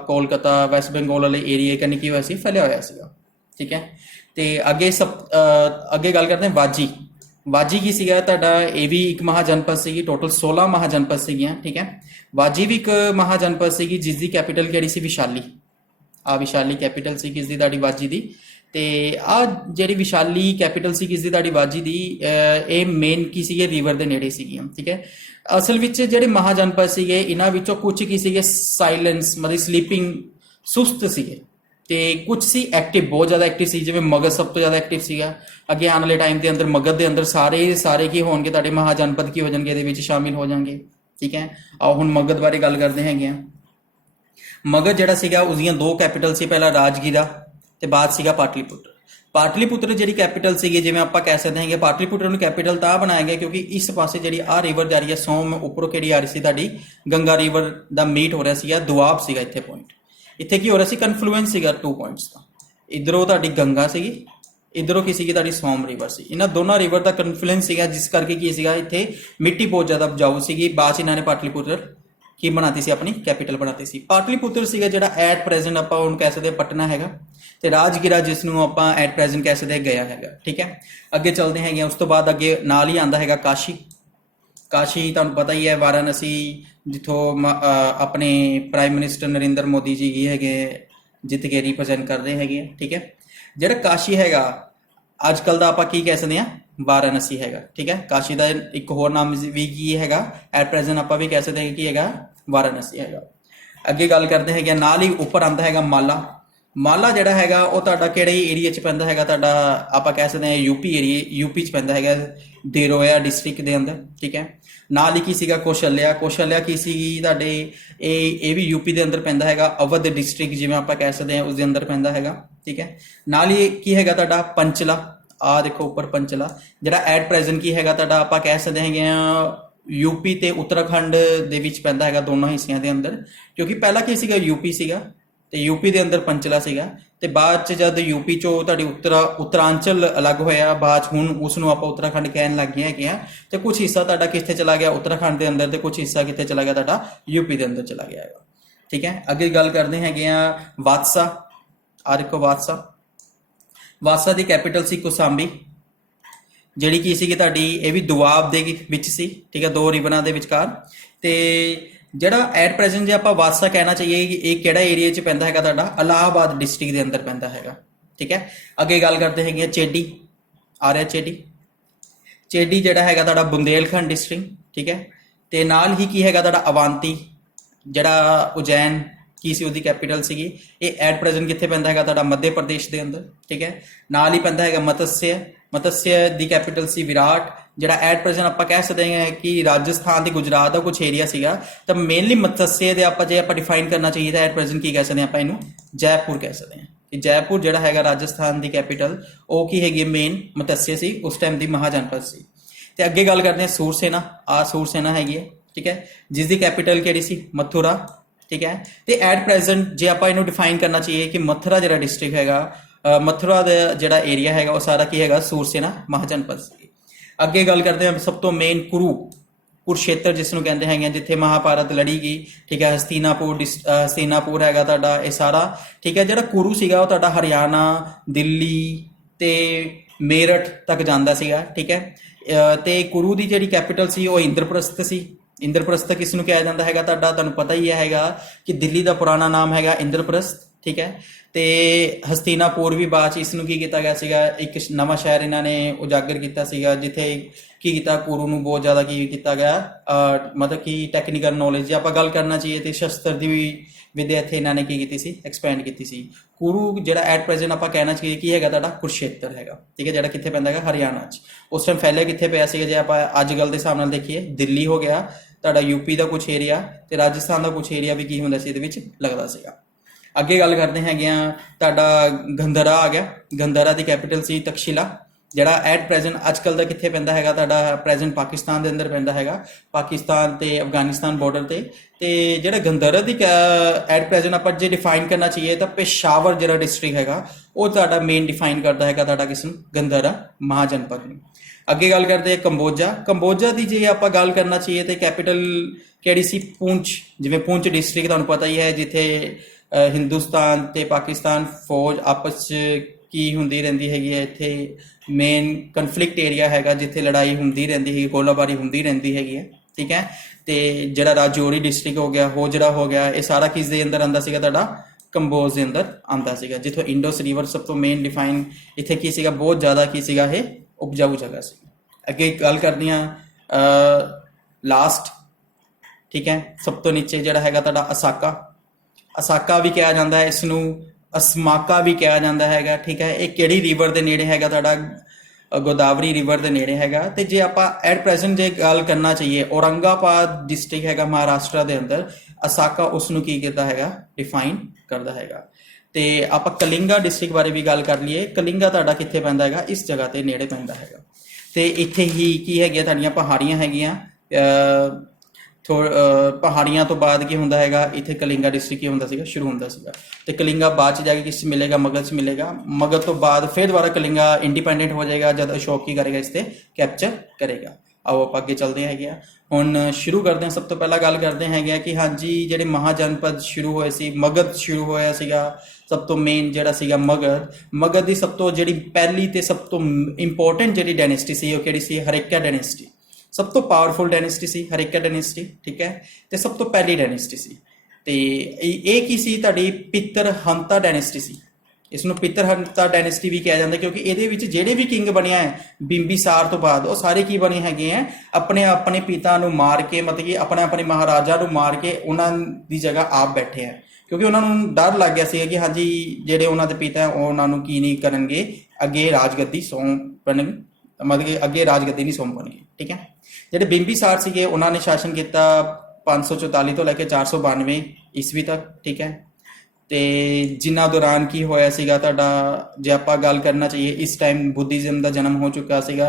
ਕੋਲਕਾਤਾ, ਵੈਸਟ ਬੰਗਾਲ ਵਾਲੇ ਏਰੀਏ ਕਨੀ ਕੀ ਹੋਇਆ ਸੀ, ਫੈਲਿਆ ਹੋਇਆ ਸੀਗਾ। ਠੀਕ ਹੈ, ਤੇ ਅੱਗੇ ਗੱਲ ਕਰਦੇ ਹਾਂ ਵਾਜੀ। ਵਾਜੀ ਕੀ ਸੀਗਾ ਤੁਹਾਡਾ, ਇਹ ਵੀ ਇੱਕ ਮਹਾਜਨਪਦ ਸੀਗੀ। ਟੋਟਲ 16 ਮਹਾਜਨਪਦ ਸੀਗੀਆਂ। ਠੀਕ ਹੈ, ਵਾਜੀ ਵੀ ਇੱਕ ਮਹਾਜਨਪਦ ਸੀਗੀ, ਜਿਸ ਦੀ ਕੈਪੀਟਲ ਕਿਹੜੀ ਸੀ, ਵਿਸ਼ਾਲੀ। ਵਿਸ਼ਾਲੀ ਕੈਪੀਟਲ ਸੀ ਕਿਸ ਦੀ, ਤੁਹਾਡੀ ਵਾਜੀ ਦੀ। ਤੇ ਜਿਹੜੀ ਵਿਸ਼ਾਲੀ ਕੈਪੀਟਲ ਸੀ ਕਿਸ ਦੀ, ਤੁਹਾਡੀ ਵਾਜੀ ਦੀ, ਇਹ ਮੇਨ ਕੀ ਸੀਗੇ, ਰਿਵਰ ਦੇ ਨੇੜੇ ਸੀਗੀਆਂ। ਠੀਕ ਹੈ, ਅਸਲ ਵਿੱਚ ਜਿਹੜੇ ਮਹਾਜਨਪਦ ਸੀਗੇ ਇਹਨਾਂ ਵਿੱਚੋਂ ਕੁਝ ਕੀ ਸੀਗੇ ਸਾਇਲੈਂਸ, ਮਤਲਬ ਸਲੀਪਿੰਗ, ਸੁਸਤ ਸੀਗੇ। ਤੇ ਕੁਝ ਸੀ ਐਕਟਿਵ, ਬਹੁਤ ਜ਼ਿਆਦਾ ਐਕਟਿਵ ਸੀ। ਜਿਵੇਂ ਮਗਧ ਸਭ ਤੋਂ ਜ਼ਿਆਦਾ ਐਕਟਿਵ ਸੀਗਾ। ਅੱਗੇ ਆਉਣ ਵਾਲੇ ਟਾਈਮ ਦੇ ਅੰਦਰ ਮਗਧ ਦੇ ਅੰਦਰ ਸਾਰੇ ਕੀ ਹੋਣਗੇ, ਤੁਹਾਡੇ ਮਹਾਜਨਪਦ ਕੀ ਹੋ ਜਾਣਗੇ, ਇਹਦੇ ਵਿੱਚ ਸ਼ਾਮਿਲ ਹੋ ਜਾਣਗੇ। ਠੀਕ ਹੈ, ਆਓ ਹੁਣ ਮਗਧ ਬਾਰੇ ਗੱਲ ਕਰਦੇ ਹੈਗੇ ਆ। ਮਗਧ ਜਿਹੜਾ ਸੀਗਾ ਉਸਦੀਆਂ ਦੋ ਕੈਪੀਟਲ ਸੀ, ਪਹਿਲਾਂ ਰਾਜਗੀਰਾ ਤੇ ਬਾਅਦ ਸੀਗਾ ਪਾਟਲੀਪੁੱਤਰ। ਪਾਟਲੀਪੁੱਤਰ ਜਿਹੜੀ ਕੈਪੀਟਲ ਸੀਗੀ, ਜਿਵੇਂ ਆਪਾਂ ਕਹਿ ਸਕਦੇ ਹਾਂ ਕਿ ਪਾਟਲੀਪੁੱਤਰ ਨੂੰ ਕੈਪੀਟਲ ਤਾਂ ਬਣਾਇਆ ਗਿਆ ਕਿਉਂਕਿ ਇਸ ਪਾਸੇ ਜਿਹੜੀ ਰਿਵਰ ਜਾ ਰਹੀ ਹੈ, ਸੋਮ ਉੱਪਰੋਂ ਕਿਹੜੀ ਆ ਰਹੀ ਸੀ, ਤੁਹਾਡੀ ਗੰਗਾ ਰਿਵਰ ਦਾ ਮੀਟ ਹੋ ਰਿਹਾ ਸੀਗਾ, ਦੁਆਬ ਸੀਗਾ ਇੱਥੇ ਪੁਆਇੰਟ। ਇੱਥੇ ਕੀ ਹੋ ਰਿਹਾ ਸੀ, ਕਨਫਲੂਐਂਸ ਸੀਗਾ 2 ਪੁਆਇੰਟਸ ਦਾ। ਇਧਰੋਂ ਤੁਹਾਡੀ ਗੰਗਾ ਸੀਗੀ, ਇਧਰੋਂ ਕੀ ਸੀਗੀ ਤੁਹਾਡੀ ਸੋਮ ਰਿਵਰ ਸੀ। ਇਹਨਾਂ ਦੋਨਾਂ ਰਿਵਰ ਦਾ ਕਨਫਲੂਐਂਸ ਸੀਗਾ, ਜਿਸ ਕਰਕੇ ਕੀ ਸੀਗਾ ਇੱਥੇ ਮਿੱਟੀ ਬਹੁਤ ਜ਼ਿਆਦਾ ਉਪਜਾਊ ਸੀਗੀ। ਬਾਅਦ 'ਚ ਇਹਨਾਂ ਨੇ ਪਾਟਲੀਪੁੱਤਰ ਕੀ ਬਣਾਤੀ ਸੀ, ਆਪਣੀ ਕੈਪੀਟਲ ਬਣਾਤੀ ਸੀ। ਪਾਟਲੀਪੁੱਤਰ ਸੀਗਾ ਜਿਹੜਾ ਐਟ ਪ੍ਰੈਜ਼ੈਂਟ ਆਪਾਂ ਉਹਨੂੰ ਕਹਿ ਸਕਦੇ ਪਟਨਾ ਹੈਗਾ, ਤੇ ਰਾਜਗੀਰਾ ਜਿਸ ਨੂੰ ਆਪਾਂ ਐਟ ਪ੍ਰੈਜ਼ੈਂਟ ਕਹਿ ਸਕਦੇ ਗਿਆ ਹੈਗਾ। ਠੀਕ ਹੈ, ਅੱਗੇ ਚੱਲਦੇ ਹੈਗੇ। ਉਸ ਤੋਂ ਬਾਅਦ ਅੱਗੇ ਨਾਲ ਹੀ ਆਂਦਾ ਹੈਗਾ ਕਾਸ਼ੀ। ਕਾਸ਼ੀ ਤੁਹਾਨੂੰ ਪਤਾ ਹੀ ਹੈ, ਵਾਰਾਣਸੀ, ਜਿੱਥੋਂ ਆਪਣੇ ਪ੍ਰਾਈਮ ਮਿਨਿਸਟਰ ਨਰਿੰਦਰ ਮੋਦੀ ਜੀ ਕੀ ਹੈਗੇ ਜਿੱਤ ਕੇ ਰਿਪਰੈਜ਼ੈਂਟ ਕਰਦੇ ਹੈਗੇ ਆ। ਠੀਕ ਹੈ, ਜਿਹੜਾ ਕਾਸ਼ੀ ਹੈਗਾ ਅੱਜ ਕੱਲ ਦਾ ਆਪਾਂ ਕੀ ਕਹਿ ਸਕਦੇ ਹਾਂ, ਵਾਰਾਣਸੀ ਹੈਗਾ। ਠੀਕ ਹੈ, ਕਾਸ਼ੀ ਦਾ ਇੱਕ ਹੋਰ ਨਾਮ ਵੀ ਕੀ ਹੈਗਾ, ਐਟ ਪ੍ਰੈਜ਼ੈਂਟ ਆਪਾਂ ਵੀ ਕਹਿ ਸਕਦੇ ਹਾਂ ਕੀ ਹੈਗਾ, ਵਾਰਾਣਸੀ ਹੈਗਾ। ਅੱਗੇ ਗੱਲ ਕਰਦੇ ਹੈਗੇ, ਨਾਲ ਹੀ ਉੱਪਰ ਆਂਦਾ ਹੈਗਾ ਮਾਲਾ। ਮਾਲਾ ਜਿਹੜਾ ਹੈਗਾ ਉਹ ਤੁਹਾਡਾ ਕਿਹੜੇ ਏਰੀਆ 'ਚ ਪੈਂਦਾ ਹੈਗਾ, ਤੁਹਾਡਾ ਆਪਾਂ ਕਹਿ ਸਕਦੇ ਹਾਂ ਯੂਪੀ ਏਰੀਆ, ਯੂਪੀ 'ਚ ਪੈਂਦਾ ਹੈਗਾ, ਦੇਰੋਇਆ ਡਿਸਟ੍ਰਿਕਟ ਦੇ ਅੰਦਰ। ਠੀਕ ਹੈ, ਨਾਲ ਹੀ ਕੀ ਸੀਗਾ, ਕੌਸ਼ਲਿਆ। ਕੌਸ਼ਲਿਆ ਕੀ ਸੀਗੀ ਤੁਹਾਡੇ, ਇਹ ਵੀ ਯੂਪੀ ਦੇ ਅੰਦਰ ਪੈਂਦਾ ਹੈਗਾ। ਅਵਧ ਡਿਸਟ੍ਰਿਕਟ ਜਿਵੇਂ ਆਪਾਂ ਕਹਿ ਸਕਦੇ ਹਾਂ, ਉਸ ਦੇ ਅੰਦਰ ਪੈਂਦਾ ਹੈਗਾ। ਠੀਕ ਹੈ, ਨਾਲ ਹੀ ਕੀ ਹੈਗਾ ਤੁਹਾਡਾ ਪੰਚਲਾ। ਆ ਦੇਖੋ ਉੱਪਰ ਪੰਚਲਾ, ਜਿਹੜਾ ਐਟ ਪ੍ਰੈਜ਼ੈਂਟ ਕੀ ਹੈਗਾ ਤੁਹਾਡਾ ਆਪਾਂ ਕਹਿ ਸਕਦੇ ਹੈਗੇ ਆ ਯੂਪੀ ਤੇ ਉੱਤਰਾਖੰਡ ਦੇ ਵਿੱਚ ਪੈਂਦਾ ਹੈਗਾ, ਦੋਨੋਂ ਹਿੱਸਿਆਂ ਦੇ ਅੰਦਰ। ਕਿਉਂਕਿ ਪਹਿਲਾਂ ਕੀ ਸੀਗਾ, ਯੂਪੀ ਸੀਗਾ, ਤੇ ਯੂਪੀ ਦੇ ਅੰਦਰ ਪੰਚਲਾ ਸੀਗਾ, ਤੇ ਬਾਅਦ 'ਚ ਜਦ ਯੂਪੀ 'ਚੋਂ ਤੁਹਾਡੀ ਉੱਤਰਾਂਚਲ ਅਲੱਗ ਹੋਇਆ, ਬਾਅਦ 'ਚ ਹੁਣ ਉਸ ਨੂੰ ਆਪਾਂ ਉੱਤਰਾਖੰਡ ਕਹਿਣ ਲੱਗ ਗਏ ਹੈਗੇ ਆ। ਤੇ ਕੁਝ ਹਿੱਸਾ ਤੁਹਾਡਾ ਕਿੱਥੇ ਚਲਾ ਗਿਆ, ਉੱਤਰਾਖੰਡ ਦੇ ਅੰਦਰ, ਤੇ ਕੁਝ ਹਿੱਸਾ ਕਿੱਥੇ ਚਲਾ ਗਿਆ ਤੁਹਾਡਾ, ਯੂਪੀ ਦੇ ਅੰਦਰ ਚਲਾ ਗਿਆ ਹੈਗਾ। ਠੀਕ ਹੈ, ਅੱਗੇ ਗੱਲ ਕਰਦੇ ਹੈਗੇ ਆ ਵਾਤਸਾ। ਆ ਦੇਖੋ ਵਾਤਸਾ, ਵਾਤਸਾ ਦੀ ਕੈਪੀਟਲ ਸੀ ਕੋਸਾਂਬੀ, ਜਿਹੜੀ ਕੀ ਸੀਗੀ ਤੁਹਾਡੀ, ਇਹ ਵੀ ਦੁਆਬ ਦੇ ਵਿੱਚ ਸੀ। ਠੀਕ ਹੈ, 2 ਰਿਵਰਾਂ ਦੇ ਵਿਚਕਾਰ। ਤੇ ਜਿਹੜਾ ਐਟ ਪ੍ਰੈਜ਼ੈਂਟ ਜੇ ਆਪਾਂ ਵਾਤਸਾ ਕਹਿਣਾ ਚਾਹੀਏ ਕਿ ਇਹ ਕਿਹੜਾ ਏਰੀਆ 'ਚ ਪੈਂਦਾ ਹੈਗਾ ਤੁਹਾਡਾ, ਇਲਾਹਾਬਾਦ ਡਿਸਟ੍ਰਿਕਟ ਦੇ ਅੰਦਰ ਪੈਂਦਾ ਹੈਗਾ। ਠੀਕ ਹੈ, ਅੱਗੇ ਗੱਲ ਕਰਦੇ ਹੈਗੇ ਚੇਡੀ। ਆ ਰਿਹਾ ਚੇਡੀ, ਚੇਡੀ ਜਿਹੜਾ ਹੈਗਾ ਤੁਹਾਡਾ ਬੁੰਦੇਲਖੰਡ ਡਿਸਟ੍ਰਿਕਟ। ਠੀਕ ਹੈ, ਤੇ ਨਾਲ ਹੀ ਕੀ ਹੈਗਾ ਤੁਹਾਡਾ ਅਵਾਂਤੀ, ਜਿਹੜਾ ਉਜੈਨ ਕੀ ਸੀ ਉਹਦੀ ਕੈਪੀਟਲ ਸੀਗੀ। ਇਹ ਐਟ ਪ੍ਰੈਜ਼ੈਂਟ ਕਿੱਥੇ ਪੈਂਦਾ ਹੈਗਾ ਤੁਹਾਡਾ, ਮੱਧ ਪ੍ਰਦੇਸ਼ ਦੇ ਅੰਦਰ। ਠੀਕ ਹੈ, ਨਾਲ ਹੀ ਪੈਂਦਾ ਹੈਗਾ ਮਤਸਯ। ਮਤਸਯ ਦੀ ਕੈਪੀਟਲ ਸੀ ਵਿਰਾਟ, ਜਿਹੜਾ ਐਟ ਪ੍ਰੈਜ਼ੈਂਟ ਆਪਾਂ ਕਹਿ ਸਕਦੇ ਹਾਂ ਕਿ ਰਾਜਸਥਾਨ ਤੇ ਗੁਜਰਾਤ ਦਾ ਕੁਝ ਏਰੀਆ ਸੀਗਾ। ਤਾਂ ਮੇਨਲੀ ਮਤਸਯ ਦੇ ਆਪਾਂ ਜੇ ਆਪਾਂ ਡਿਫਾਈਨ ਕਰਨਾ ਚਾਹੀਏ ਤਾਂ ਐਟ ਪ੍ਰੈਜ਼ੈਂਟ ਕੀ ਕਹਿ ਸਕਦੇ ਹਾਂ, ਆਪਾਂ ਇਹਨੂੰ ਜੈਪੁਰ ਕਹਿ ਸਕਦੇ ਹਾਂ। ਕਿ ਜੈਪੁਰ ਜਿਹੜਾ ਹੈਗਾ ਰਾਜਸਥਾਨ ਦੀ ਕੈਪੀਟਲ, ਉਹ ਕੀ ਹੈਗੀ ਮੇਨ ਮਤਸਯ ਸੀ, ਉਸ ਟਾਈਮ ਦੀ ਮਹਾਜਨਪਦ ਸੀ। ਤੇ ਅੱਗੇ ਗੱਲ ਕਰਦੇ ਹਾਂ ਸੂਰਸੇਨਾ। ਆ ਸੂਰਸੇਨਾ ਹੈਗੀ ਹੈ। ਠੀਕ ਹੈ, ਜਿਸ ਦੀ ਕੈਪੀਟਲ ਕਿਹੜੀ ਸੀ, ਮਥੁਰਾ। ਠੀਕ ਹੈ, ਤੇ ਐਟ ਪ੍ਰੈਜ਼ੈਂਟ ਜੇ ਆਪਾਂ ਇਹਨੂੰ ਡਿਫਾਈਨ ਕਰਨਾ ਚਾਹੀਏ ਕਿ ਮਥੁਰਾ ਜਿਹੜਾ ਡਿਸਟ੍ਰਿਕਟ ਹੈਗਾ, ਮਥੁਰਾ ਦਾ ਜਿਹੜਾ ਏਰੀਆ ਹੈਗਾ ਉਹ ਸਾਰਾ ਕੀ ਹੈਗਾ, ਸੂਰਸੇਨਾ ਮਹਾਜਨਪਦ ਸੀ। ਅੱਗੇ ਗੱਲ ਕਰਦੇ ਹਾਂ ਸਭ ਤੋਂ ਮੇਨ ਕੁਰੂਕਸ਼ੇਤਰ ਜਿਸ ਨੂੰ ਕਹਿੰਦੇ ਹੈਗੇ, ਜਿੱਥੇ ਮਹਾਭਾਰਤ ਲੜੀ ਗਈ। ਠੀਕ ਹੈ, ਹਸਤੀਨਾਪੁਰ ਹੈਗਾ ਤੁਹਾਡਾ ਇਹ ਸਾਰਾ। ਠੀਕ ਹੈ, ਜਿਹੜਾ ਕੁਰੂ ਸੀਗਾ ਉਹ ਤੁਹਾਡਾ ਹਰਿਆਣਾ, ਦਿੱਲੀ ਤੇ ਮੇਰਠ ਤੱਕ ਜਾਂਦਾ ਸੀਗਾ। ਠੀਕ ਹੈ, ਤੇ ਕੁਰੂ ਦੀ ਜਿਹੜੀ ਕੈਪੀਟਲ ਸੀ ਉਹ ਇੰਦਰਪ੍ਰਸਥ ਸੀ। ਇੰਦਰਪ੍ਰਸਥ ਕਿਸ ਨੂੰ ਕਿਹਾ ਜਾਂਦਾ ਹੈਗਾ ਤੁਹਾਡਾ, ਤੁਹਾਨੂੰ ਪਤਾ ਹੀ ਹੈਗਾ ਕਿ ਦਿੱਲੀ ਦਾ ਪੁਰਾਣਾ ਨਾਮ ਹੈਗਾ ਇੰਦਰਪ੍ਰਸਥ। ਠੀਕ ਹੈ, ਤੇ ਹਸਤੀਨਾਪੁਰ ਵੀ ਬਾਅਦ 'ਚ ਇਸ ਨੂੰ ਕੀ ਕੀਤਾ ਗਿਆ ਸੀਗਾ, ਇੱਕ ਨਵਾਂ ਸ਼ਹਿਰ ਇਹਨਾਂ ਨੇ ਉਜਾਗਰ ਕੀਤਾ ਸੀਗਾ, ਜਿੱਥੇ ਕੀ ਕੀਤਾ, ਕੁਰੂ ਨੂੰ ਬਹੁਤ ਜ਼ਿਆਦਾ ਕੀ ਕੀਤਾ ਗਿਆ, ਮਤਲਬ ਕਿ ਟੈਕਨੀਕਲ ਨੌਲੇਜ ਜੇ ਆਪਾਂ ਗੱਲ ਕਰਨਾ ਚਾਹੀਏ ਤੇ ਸ਼ਸਤਰ ਦੀ ਵੀ ਵਿਦਿਆ ਇੱਥੇ ਇਹਨਾਂ ਨੇ ਕੀ ਕੀਤੀ ਸੀ, ਐਕਸਪੈਂਡ ਕੀਤੀ ਸੀ। ਕੁਰੂ ਜਿਹੜਾ ਐਟ ਪ੍ਰੈਜ਼ੈਂਟ ਆਪਾਂ ਕਹਿਣਾ ਚਾਹੀਏ ਕੀ ਹੈਗਾ ਤੁਹਾਡਾ, ਕੁਰੂਕਸ਼ੇਤਰ ਹੈਗਾ। ਠੀਕ ਹੈ, ਜਿਹੜਾ ਕਿੱਥੇ ਪੈਂਦਾ ਹੈਗਾ, ਹਰਿਆਣਾ 'ਚ। ਉਸ ਟਾਈਮ ਫੈਲਿਆ ਕਿੱਥੇ ਪਿਆ ਸੀਗਾ, ਜੇ ਆਪਾਂ ਅੱਜ ਕੱਲ੍ਹ ਦੇ ਹਿਸਾਬ ਨਾਲ ਦੇਖੀਏ, ਦਿੱਲੀ ਹੋ ਗਿਆ ਤੁਹਾਡਾ, ਯੂਪੀ ਦਾ ਕੁਛ ਏਰੀਆ ਤੇ ਰਾਜਸਥਾਨ ਦਾ ਕੁਛ ਏਰੀਆ ਵੀ ਕੀ ਹੁੰਦਾ ਸੀ ਇਹਦੇ ਵਿੱਚ ਲੱਗਦਾ ਸੀਗਾ। ਅੱਗੇ ਗੱਲ ਕਰਦੇ ਹੈਗੇ ਆ ਤੁਹਾਡਾ ਗੰਧਾਰਾ ਆ ਗਿਆ। ਗੰਧਾਰਾ ਦੀ ਕੈਪੀਟਲ ਸੀ ਤਕਸ਼ਿਲਾ, ਜਿਹੜਾ ਐਟ ਪ੍ਰੈਜ਼ੈਂਟ ਅੱਜ ਕੱਲ੍ਹ ਦਾ ਕਿੱਥੇ ਪੈਂਦਾ ਹੈਗਾ ਤੁਹਾਡਾ, ਪ੍ਰੈਜ਼ੈਂਟ ਪਾਕਿਸਤਾਨ ਦੇ ਅੰਦਰ ਪੈਂਦਾ ਹੈਗਾ, ਪਾਕਿਸਤਾਨ ਤੇ ਅਫਗਾਨਿਸਤਾਨ ਬਾਰਡਰ ਤੇ। ਤੇ ਜਿਹੜਾ ਗੰਧਾਰਾ ਦੀ ਐਟ ਪ੍ਰੈਜ਼ੈਂਟ ਆਪਾਂ ਜੇ ਡਿਫਾਈਨ ਕਰਨਾ ਚਾਹੀਏ ਤਾਂ ਪੇਸ਼ਾਵਰ ਜਿਹੜਾ ਡਿਸਟ੍ਰਿਕਟ ਹੈਗਾ ਉਹ ਤੁਹਾਡਾ ਮੇਨ ਡਿਫਾਈਨ ਕਰਦਾ ਹੈਗਾ ਤੁਹਾਡਾ ਕਿਸ ਨੂੰ, ਗੰਧਾਰਾ ਮਹਾਜਨਪਦ ਨੂੰ। ਅੱਗੇ ਗੱਲ ਕਰਦੇ ਆ ਕੰਬੋਜਾ। ਕੰਬੋਜਾ ਦੀ ਜੇ ਆਪਾਂ ਗੱਲ ਕਰਨਾ ਚਾਹੀਏ ਤੇ ਕੈਪੀਟਲ ਕਿਹੜੀ ਸੀ, ਪੂੰਛ। ਜਿਵੇਂ ਪੂੰਛ ਡਿਸਟ੍ਰਿਕਟ ਤੁਹਾਨੂੰ ਪਤਾ ਹੀ ਹੈ, ਜਿੱਥੇ ਹਿੰਦੁਸਤਾਨ ਤੇ ਪਾਕਿਸਤਾਨ ਫੌਜ ਆਪਸ 'ਚ ਕੀ ਹੁੰਦੀ ਰਹਿੰਦੀ ਹੈਗੀ ਹੈ, ਇੱਥੇ ਮੇਨ ਕਨਫਲਿਕਟ ਏਰੀਆ ਹੈਗਾ, ਜਿੱਥੇ ਲੜਾਈ ਹੁੰਦੀ ਰਹਿੰਦੀ ਹੈਗੀ, ਗੋਲਾਬਾਰੀ ਹੁੰਦੀ ਰਹਿੰਦੀ ਹੈਗੀ ਹੈ। ਠੀਕ ਹੈ, ਤੇ ਜਿਹੜਾ ਰਾਜੌਰੀ ਡਿਸਟ੍ਰਿਕਟ ਹੋ ਗਿਆ, ਹੋਜਰਾ ਹੋ ਗਿਆ, ਇਹ ਸਾਰਾ ਕਿਸ ਦੇ ਅੰਦਰ ਆਉਂਦਾ ਸੀਗਾ ਤੁਹਾਡਾ, ਕੰਬੋਜ ਦੇ ਅੰਦਰ ਆਉਂਦਾ ਸੀਗਾ, ਜਿੱਥੋਂ ਇੰਡਸ ਰਿਵਰ ਸਭ ਤੋਂ ਮੇਨ ਡਿਫਾਈਨ ਇੱਥੇ ਕੀ ਸੀਗਾ, ਬਹੁਤ ਜ਼ਿਆਦਾ ਕੀ ਸੀਗਾ, ਇਹ ਉਪਜਾਊ ਜਗ੍ਹਾ ਸੀ। ਅੱਗੇ ਗੱਲ ਕਰਦੀ ਹਾਂ ਲਾਸਟ। ਠੀਕ ਹੈ, ਸਭ ਤੋਂ ਨੀਚੇ ਜਿਹੜਾ ਹੈਗਾ ਤੁਹਾਡਾ ਅਸਾਕਾ। ਅਸਾਕਾ ਵੀ ਕਿਹਾ ਜਾਂਦਾ ਹੈ, ਇਸ ਨੂੰ ਅਸਮਾਕਾ ਵੀ ਕਿਹਾ ਜਾਂਦਾ ਹੈਗਾ। ਠੀਕ ਹੈ, ਇਹ ਕਿਹੜੀ ਰਿਵਰ ਦੇ ਨੇੜੇ ਹੈਗਾ ਤੁਹਾਡਾ, ਗੋਦਾਵਰੀ ਰਿਵਰ ਦੇ ਨੇੜੇ ਹੈਗਾ। ਤੇ ਜੇ ਆਪਾਂ ਐਟ ਪ੍ਰੈਜ਼ੈਂਟ ਜੇ ਗੱਲ ਕਰਨਾ ਚਾਹੀਏ, ਔਰੰਗਾਬਾਦ ਡਿਸਟ੍ਰਿਕਟ ਹੈਗਾ ਮਹਾਰਾਸ਼ਟਰ ਦੇ ਅੰਦਰ, ਅਸਾਕਾ ਉਸ ਨੂੰ ਕੀ ਕੀਤਾ ਹੈਗਾ, ਡਿਫਾਈਨ ਕਰਦਾ ਹੈਗਾ। ਤੇ ਆਪਾਂ ਕਲਿੰਗਾ ਡਿਸਟ੍ਰਿਕਟ ਬਾਰੇ ਵੀ ਗੱਲ ਕਰ ਲਈਏ। ਕਲਿੰਗਾ ਤੁਹਾਡਾ ਕਿੱਥੇ ਪੈਂਦਾ ਹੈਗਾ, ਇਸ ਜਗ੍ਹਾ ਤੇ ਨੇੜੇ ਪੈਂਦਾ ਹੈਗਾ। ਤੇ ਇੱਥੇ ਹੀ ਕੀ ਹੈਗੀਆਂ ਤੁਹਾਡੀਆਂ ਪਹਾੜੀਆਂ ਹੈਗੀਆਂ, ਪਹਾੜੀਆਂ ਤੋਂ ਬਾਅਦ ਕੀ ਹੁੰਦਾ ਹੈਗਾ, ਇੱਥੇ ਕਲਿੰਗਾ ਡਿਸਟ੍ਰਿਕਟ ਕੀ ਹੁੰਦਾ ਸੀਗਾ, ਸ਼ੁਰੂ ਹੁੰਦਾ ਸੀਗਾ। ਤੇ ਕਲਿੰਗਾ ਬਾਅਦ ਚ ਜਾ ਕੇ ਕਿਸ 'ਚ ਮਿਲੇਗਾ, ਮਗਧ 'ਚ ਮਿਲੇਗਾ। ਮਗਧ ਤੋਂ ਬਾਅਦ ਫਿਰ ਦੁਬਾਰਾ ਕਲਿੰਗਾ ਇੰਡੀਪੈਂਡੈਂਟ ਹੋ ਜਾਏਗਾ ਜਦ ਅਸ਼ੋਕ ਕੀ ਕਰੇਗਾ, ਇਸ ਤੇ ਕੈਪਚਰ ਕਰੇਗਾ। ਆਓ ਆਪਾਂ ਅੱਗੇ ਚੱਲਦੇ ਹੈਗੇ ਆ। ਹੁਣ ਸ਼ੁਰੂ ਕਰਦੇ ਹਾਂ। ਸਭ ਤੋਂ ਪਹਿਲਾਂ ਗੱਲ ਕਰਦੇ ਹੈਗੇ ਆ ਕਿ ਹਾਂਜੀ ਜਿਹੜੇ ਮਹਾਜਨਪਦ ਸ਼ੁਰੂ ਹੋਏ ਸੀ, ਮਗਧ ਸ਼ੁਰੂ ਹੋਇਆ ਸੀਗਾ। ਸਭ ਤੋਂ ਮੇਨ ਜਿਹੜਾ ਸੀਗਾ ਮਗਧ ਦੀ ਸਭ ਤੋਂ ਜਿਹੜੀ ਪਹਿਲੀ ਤੇ ਸਭ ਤੋਂ ਇੰਪੋਰਟੈਂਟ ਜਿਹੜੀ ਡਾਇਨੈਸਟੀ ਸੀ ਉਹ ਕਿਹੜੀ ਸੀ, ਹਰਿੱਕਾ ਡਾਇਨੈਸਟੀ। ਸਭ ਤੋਂ ਪਾਵਰਫੁਲ ਡਾਇਨੈਸਟੀ ਸੀ ਹਰਿੱਕਾ ਡਾਇਨੈਸਟੀ, ਠੀਕ ਹੈ। ਤੇ ਸਭ ਤੋਂ ਪਹਿਲੀ ਡਾਇਨੈਸਟੀ ਸੀ। ਤੇ ਇਹ ਕੀ ਸੀ, ਤੁਹਾਡੀ ਪਿੱਤਰ ਹੰਤਾ ਡਾਇਨੈਸਟੀ ਸੀ। ਇਸ ਨੂੰ ਪਿੱਤਰ ਹੰਤਾ ਡਾਇਨੈਸਟੀ ਵੀ ਕਿਹਾ ਜਾਂਦਾ ਕਿਉਂਕਿ ਇਹਦੇ ਵਿੱਚ ਜਿਹੜੇ ਵੀ ਕਿੰਗ ਬਣਿਆ ਹੈ ਬਿੰਬੀਸਾਰ ਤੋਂ ਬਾਅਦ, ਉਹ ਸਾਰੇ ਕੀ ਬਣੇ ਹੈਗੇ ਹੈ, ਆਪਣੇ ਪਿਤਾ ਨੂੰ ਮਾਰ ਕੇ, ਮਤਲਬ ਕਿ ਆਪਣੇ ਮਹਾਰਾਜਾ ਨੂੰ ਮਾਰ ਕੇ ਉਹਨਾਂ ਦੀ ਜਗ੍ਹਾ ਆਪ ਬੈਠੇ ਹੈ। ਕਿਉਂਕਿ ਉਹਨਾਂ ਨੂੰ ਡਰ ਲੱਗ ਗਿਆ ਸੀਗਾ ਕਿ ਹਾਂਜੀ ਜਿਹੜੇ ਉਹਨਾਂ ਦੇ ਪਿਤਾ ਉਹ ਉਹਨਾਂ ਨੂੰ ਕੀ ਨਹੀਂ ਕਰਨਗੇ, ਅੱਗੇ ਰਾਜਗੱਦੀ ਸੌਂਪਣਗੇ, ਮਤਲਬ ਕਿ ਅੱਗੇ ਰਾਜਗੱਦੀ ਨਹੀਂ ਸੌਂਪਣਗੇ, ਠੀਕ ਹੈ। ਜਿਹੜੇ ਬਿੰਬੀਸਾਰ ਸੀਗੇ ਉਹਨਾਂ ਨੇ ਸ਼ਾਸਨ ਕੀਤਾ 544 ਤੋਂ ਲੈ ਕੇ 492 ਈਸਵੀ ਤੱਕ, ਠੀਕ ਹੈ। ਤੇ ਜਿਨ੍ਹਾਂ ਦੌਰਾਨ ਕੀ ਹੋਇਆ ਸੀਗਾ ਤੁਹਾਡਾ, ਜੇ ਆਪਾਂ ਗੱਲ ਕਰਨਾ ਚਾਹੀਏ, ਇਸ ਟਾਈਮ ਬੁੱਧੀਜ਼ਮ ਦਾ ਜਨਮ ਹੋ ਚੁੱਕਾ ਸੀਗਾ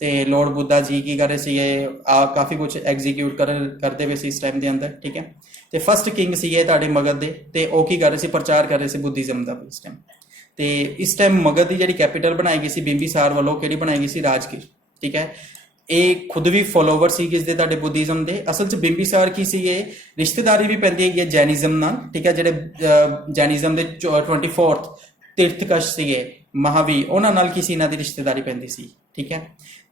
ਤੇ ਲੋਰਡ ਬੁੱਧਾ ਜੀ ਕੀ ਕਰ ਰਹੇ ਸੀਗੇ, ਕਾਫੀ ਕੁਝ ਐਗਜ਼ੀਕਿਊਟ ਕਰਦੇ ਪਏ ਸੀ ਇਸ ਟਾਈਮ ਦੇ ਅੰਦਰ, ਠੀਕ ਹੈ। ਤੇ ਫਸਟ ਕਿੰਗ ਸੀਗੇ ਤੁਹਾਡੇ ਮਗਧ ਦੇ, ਤੇ ਉਹ ਕੀ ਕਰ ਰਹੇ ਸੀ, ਪ੍ਰਚਾਰ ਕਰ ਰਹੇ ਸੀ ਬੁੱਧੀਜ਼ਮ ਦਾ ਇਸ ਟਾਈਮ। ਤੇ ਇਸ ਟਾਈਮ ਮਗਧ ਦੀ ਜਿਹੜੀ ਕੈਪੀਟਲ ਬਣਾਈ ਗਈ ਸੀ ਬਿੰਬੀਸਾਰ ਵੱਲੋਂ, ਕਿਹੜੀ ਬਣਾਈ ਗਈ ਸੀ, ਰਾਜਗੀਰ, ਠੀਕ ਹੈ। ਇਹ ਖੁਦ ਵੀ ਫੋਲੋਵਰ ਸੀ ਕਿਸ ਦੇ, ਤੁਹਾਡੇ ਬੁੱਧੀਜ਼ਮ ਦੇ। ਅਸਲ 'ਚ ਬਿੰਬੀਸਾਰ ਕੀ ਸੀਗੇ, ਰਿਸ਼ਤੇਦਾਰੀ ਵੀ ਪੈਂਦੀ ਹੈਗੀ ਹੈ ਜੈਨਿਜ਼ਮ ਨਾਲ, ਠੀਕ ਹੈ। ਜਿਹੜੇ ਜੈਨਿਜ਼ਮ ਦੇ 24th ਤੀਰਥਕਸ਼ ਸੀਗੇ ਮਹਾਵੀਰ, ਉਹਨਾਂ ਨਾਲ ਕੀ ਸੀ, ਇਹਨਾਂ ਦੀ ਰਿਸ਼ਤੇਦਾਰੀ ਪੈਂਦੀ ਸੀ, ਠੀਕ ਹੈ।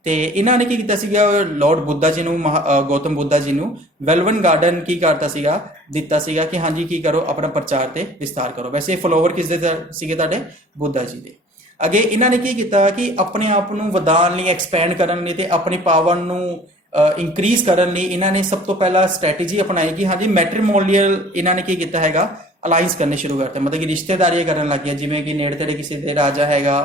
ਤੇ ਇਹਨਾਂ ਨੇ ਕੀ ਕੀਤਾ ਸੀਗਾ, ਲਾਰਡ ਬੁੱਧਾ ਜੀ ਨੂੰ, ਗੌਤਮ ਬੁੱਧਾ ਜੀ ਨੂੰ ਵੈਲਵਨ ਗਾਰਡਨ ਕੀ ਕਰਤਾ ਸੀਗਾ, ਦਿੱਤਾ ਸੀਗਾ ਕਿ ਹਾਂਜੀ ਕੀ ਕਰੋ, ਆਪਣਾ ਪ੍ਰਚਾਰ ਤੇ ਵਿਸਤਾਰ ਕਰੋ। ਵੈਸੇ ਫੋਲੋਵਰ ਕਿਸ ਦੇ ਸੀਗੇ, ਤੁਹਾਡੇ ਬੁੱਧਾ ਜੀ ਦੇ। ਅੱਗੇ ਇਹਨਾਂ ਨੇ ਕੀ ਕੀਤਾ ਕਿ ਆਪਣੇ ਆਪ ਨੂੰ ਵਧਾਉਣ ਲਈ, ਐਕਸਪੈਂਡ ਕਰਨ ਲਈ ਤੇ ਆਪਣੀ ਪਾਵਰ ਨੂੰ ਇਨਕਰੀਜ਼ ਕਰਨ ਲਈ ਇਹਨਾਂ ਨੇ ਸਭ ਤੋਂ ਪਹਿਲਾਂ ਸਟ੍ਰੈਟੇਜੀ ਅਪਣਾਈ ਕਿ ਹਾਂਜੀ ਮੈਟਰੀਮੋਨੀਅਲ ਇਹਨਾਂ ਨੇ ਕੀ ਕੀਤਾ ਹੈਗਾ, ਅਲਾਈਅੰਸ ਕਰਨੇ ਸ਼ੁਰੂ ਕਰਤੇ, ਮਤਲਬ ਕਿ ਰਿਸ਼ਤੇਦਾਰੀਆਂ ਕਰਨ ਲੱਗ ਗਿਆ। ਜਿਵੇਂ ਕਿ ਨੇੜੇ ਤੇੜੇ ਕਿਸੇ ਦੇ ਰਾਜਾ ਹੈਗਾ,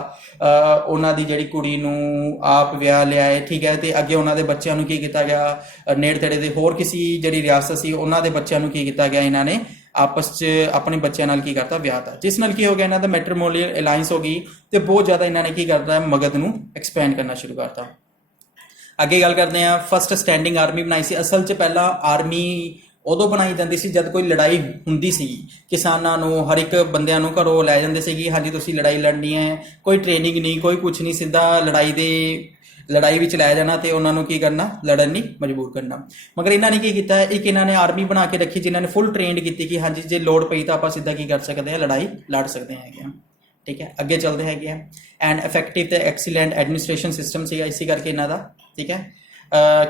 ਉਹਨਾਂ ਦੀ ਜਿਹੜੀ ਕੁੜੀ ਨੂੰ ਆਪ ਵਿਆਹ ਲਿਆਏ, ਠੀਕ ਹੈ। ਤੇ ਅੱਗੇ ਉਹਨਾਂ ਦੇ ਬੱਚਿਆਂ ਨੂੰ ਕੀ ਕੀਤਾ ਗਿਆ, ਨੇੜੇ ਤੇੜੇ ਦੇ ਹੋਰ ਕਿਸੇ ਜਿਹੜੀ ਰਿਆਸਤ ਸੀ ਉਹਨਾਂ ਦੇ ਬੱਚਿਆਂ ਨੂੰ ਕੀ ਕੀਤਾ ਗਿਆ, ਇਹਨਾਂ ਨੇ ਆਪਸ 'ਚ ਆਪਣੇ ਬੱਚਿਆਂ ਨਾਲ ਕੀ ਕਰਤਾ, ਵਿਆਹ ਤਾ, ਜਿਸ ਨਾਲ ਕੀ ਹੋ ਗਿਆ, ਇਹਨਾਂ ਦਾ ਮੈਟਰੀਮੋਨੀਅਲ ਅਲਾਈਅੰਸ ਹੋ ਗਈ ਤੇ ਬਹੁਤ ਜ਼ਿਆਦਾ ਇਹਨਾਂ ਨੇ ਕੀ ਕਰਤਾ, ਮਗਧ ਨੂੰ ਐਕਸਪੈਂਡ ਕਰਨਾ ਸ਼ੁਰੂ ਕਰਤਾ। ਅੱਗੇ ਗੱਲ ਕਰਦੇ ਹਾਂ। ਫਸਟ ਸਟੈਂਡਿੰਗ ਆਰਮੀ ਬਣਾਈ ਸੀ। ਅਸਲ 'ਚ ਪਹਿਲਾਂ ਆਰਮੀ ਉਦੋਂ ਬਣਾਈ ਜਾਂਦੀ ਸੀ ਜਦ ਕੋਈ ਲੜਾਈ ਹੁੰਦੀ ਸੀ, ਕਿਸਾਨਾਂ ਨੂੰ, ਹਰ ਇੱਕ ਬੰਦਿਆਂ ਨੂੰ ਘਰੋਂ ਲੈ ਜਾਂਦੇ ਸੀਗੇ, ਹਾਂਜੀ ਤੁਸੀਂ ਲੜਾਈ ਲੜਨੀ ਹੈ, ਕੋਈ ਟ੍ਰੇਨਿੰਗ ਨਹੀਂ, ਕੋਈ ਕੁਛ ਨਹੀਂ, ਸਿੱਧਾ ਲੜਾਈ ਵਿੱਚ ਲੈ ਜਾਣਾ ਤੇ ਉਹਨਾਂ ਨੂੰ ਕੀ ਕਰਨਾ, ਲੜਨ ਲਈ ਮਜਬੂਰ ਕਰਨਾ। ਮਗਰ ਇਹਨਾਂ ਨੇ ਕੀ ਕੀਤਾ, ਇੱਕ ਇਹਨਾਂ ਨੇ ਆਰਮੀ ਬਣਾ ਕੇ ਰੱਖੀ ਜਿਨ੍ਹਾਂ ਨੇ ਫੁੱਲ ਟ੍ਰੇਨਡ ਕੀਤੀ ਕਿ ਹਾਂਜੀ ਜੇ ਲੋੜ ਪਈ ਤਾਂ ਆਪਾਂ ਸਿੱਧਾ ਕੀ ਕਰ ਸਕਦੇ ਹਾਂ, ਲੜਾਈ ਲੜ ਸਕਦੇ ਹੈਗੇ ਹਾਂ, ਠੀਕ ਹੈ। ਅੱਗੇ ਚੱਲਦੇ ਹੈਗੇ ਆ। ਐਂਡ ਇਫੈਕਟਿਵ ਤੇ ਐਕਸੀਲੈਂਟ ਐਡਮਿਨਿਸਟ੍ਰੇਸ਼ਨ ਸਿਸਟਮ ਸੀਗਾ ਇਸੇ ਕਰਕੇ ਇਹਨਾਂ ਦਾ, ਠੀਕ ਹੈ।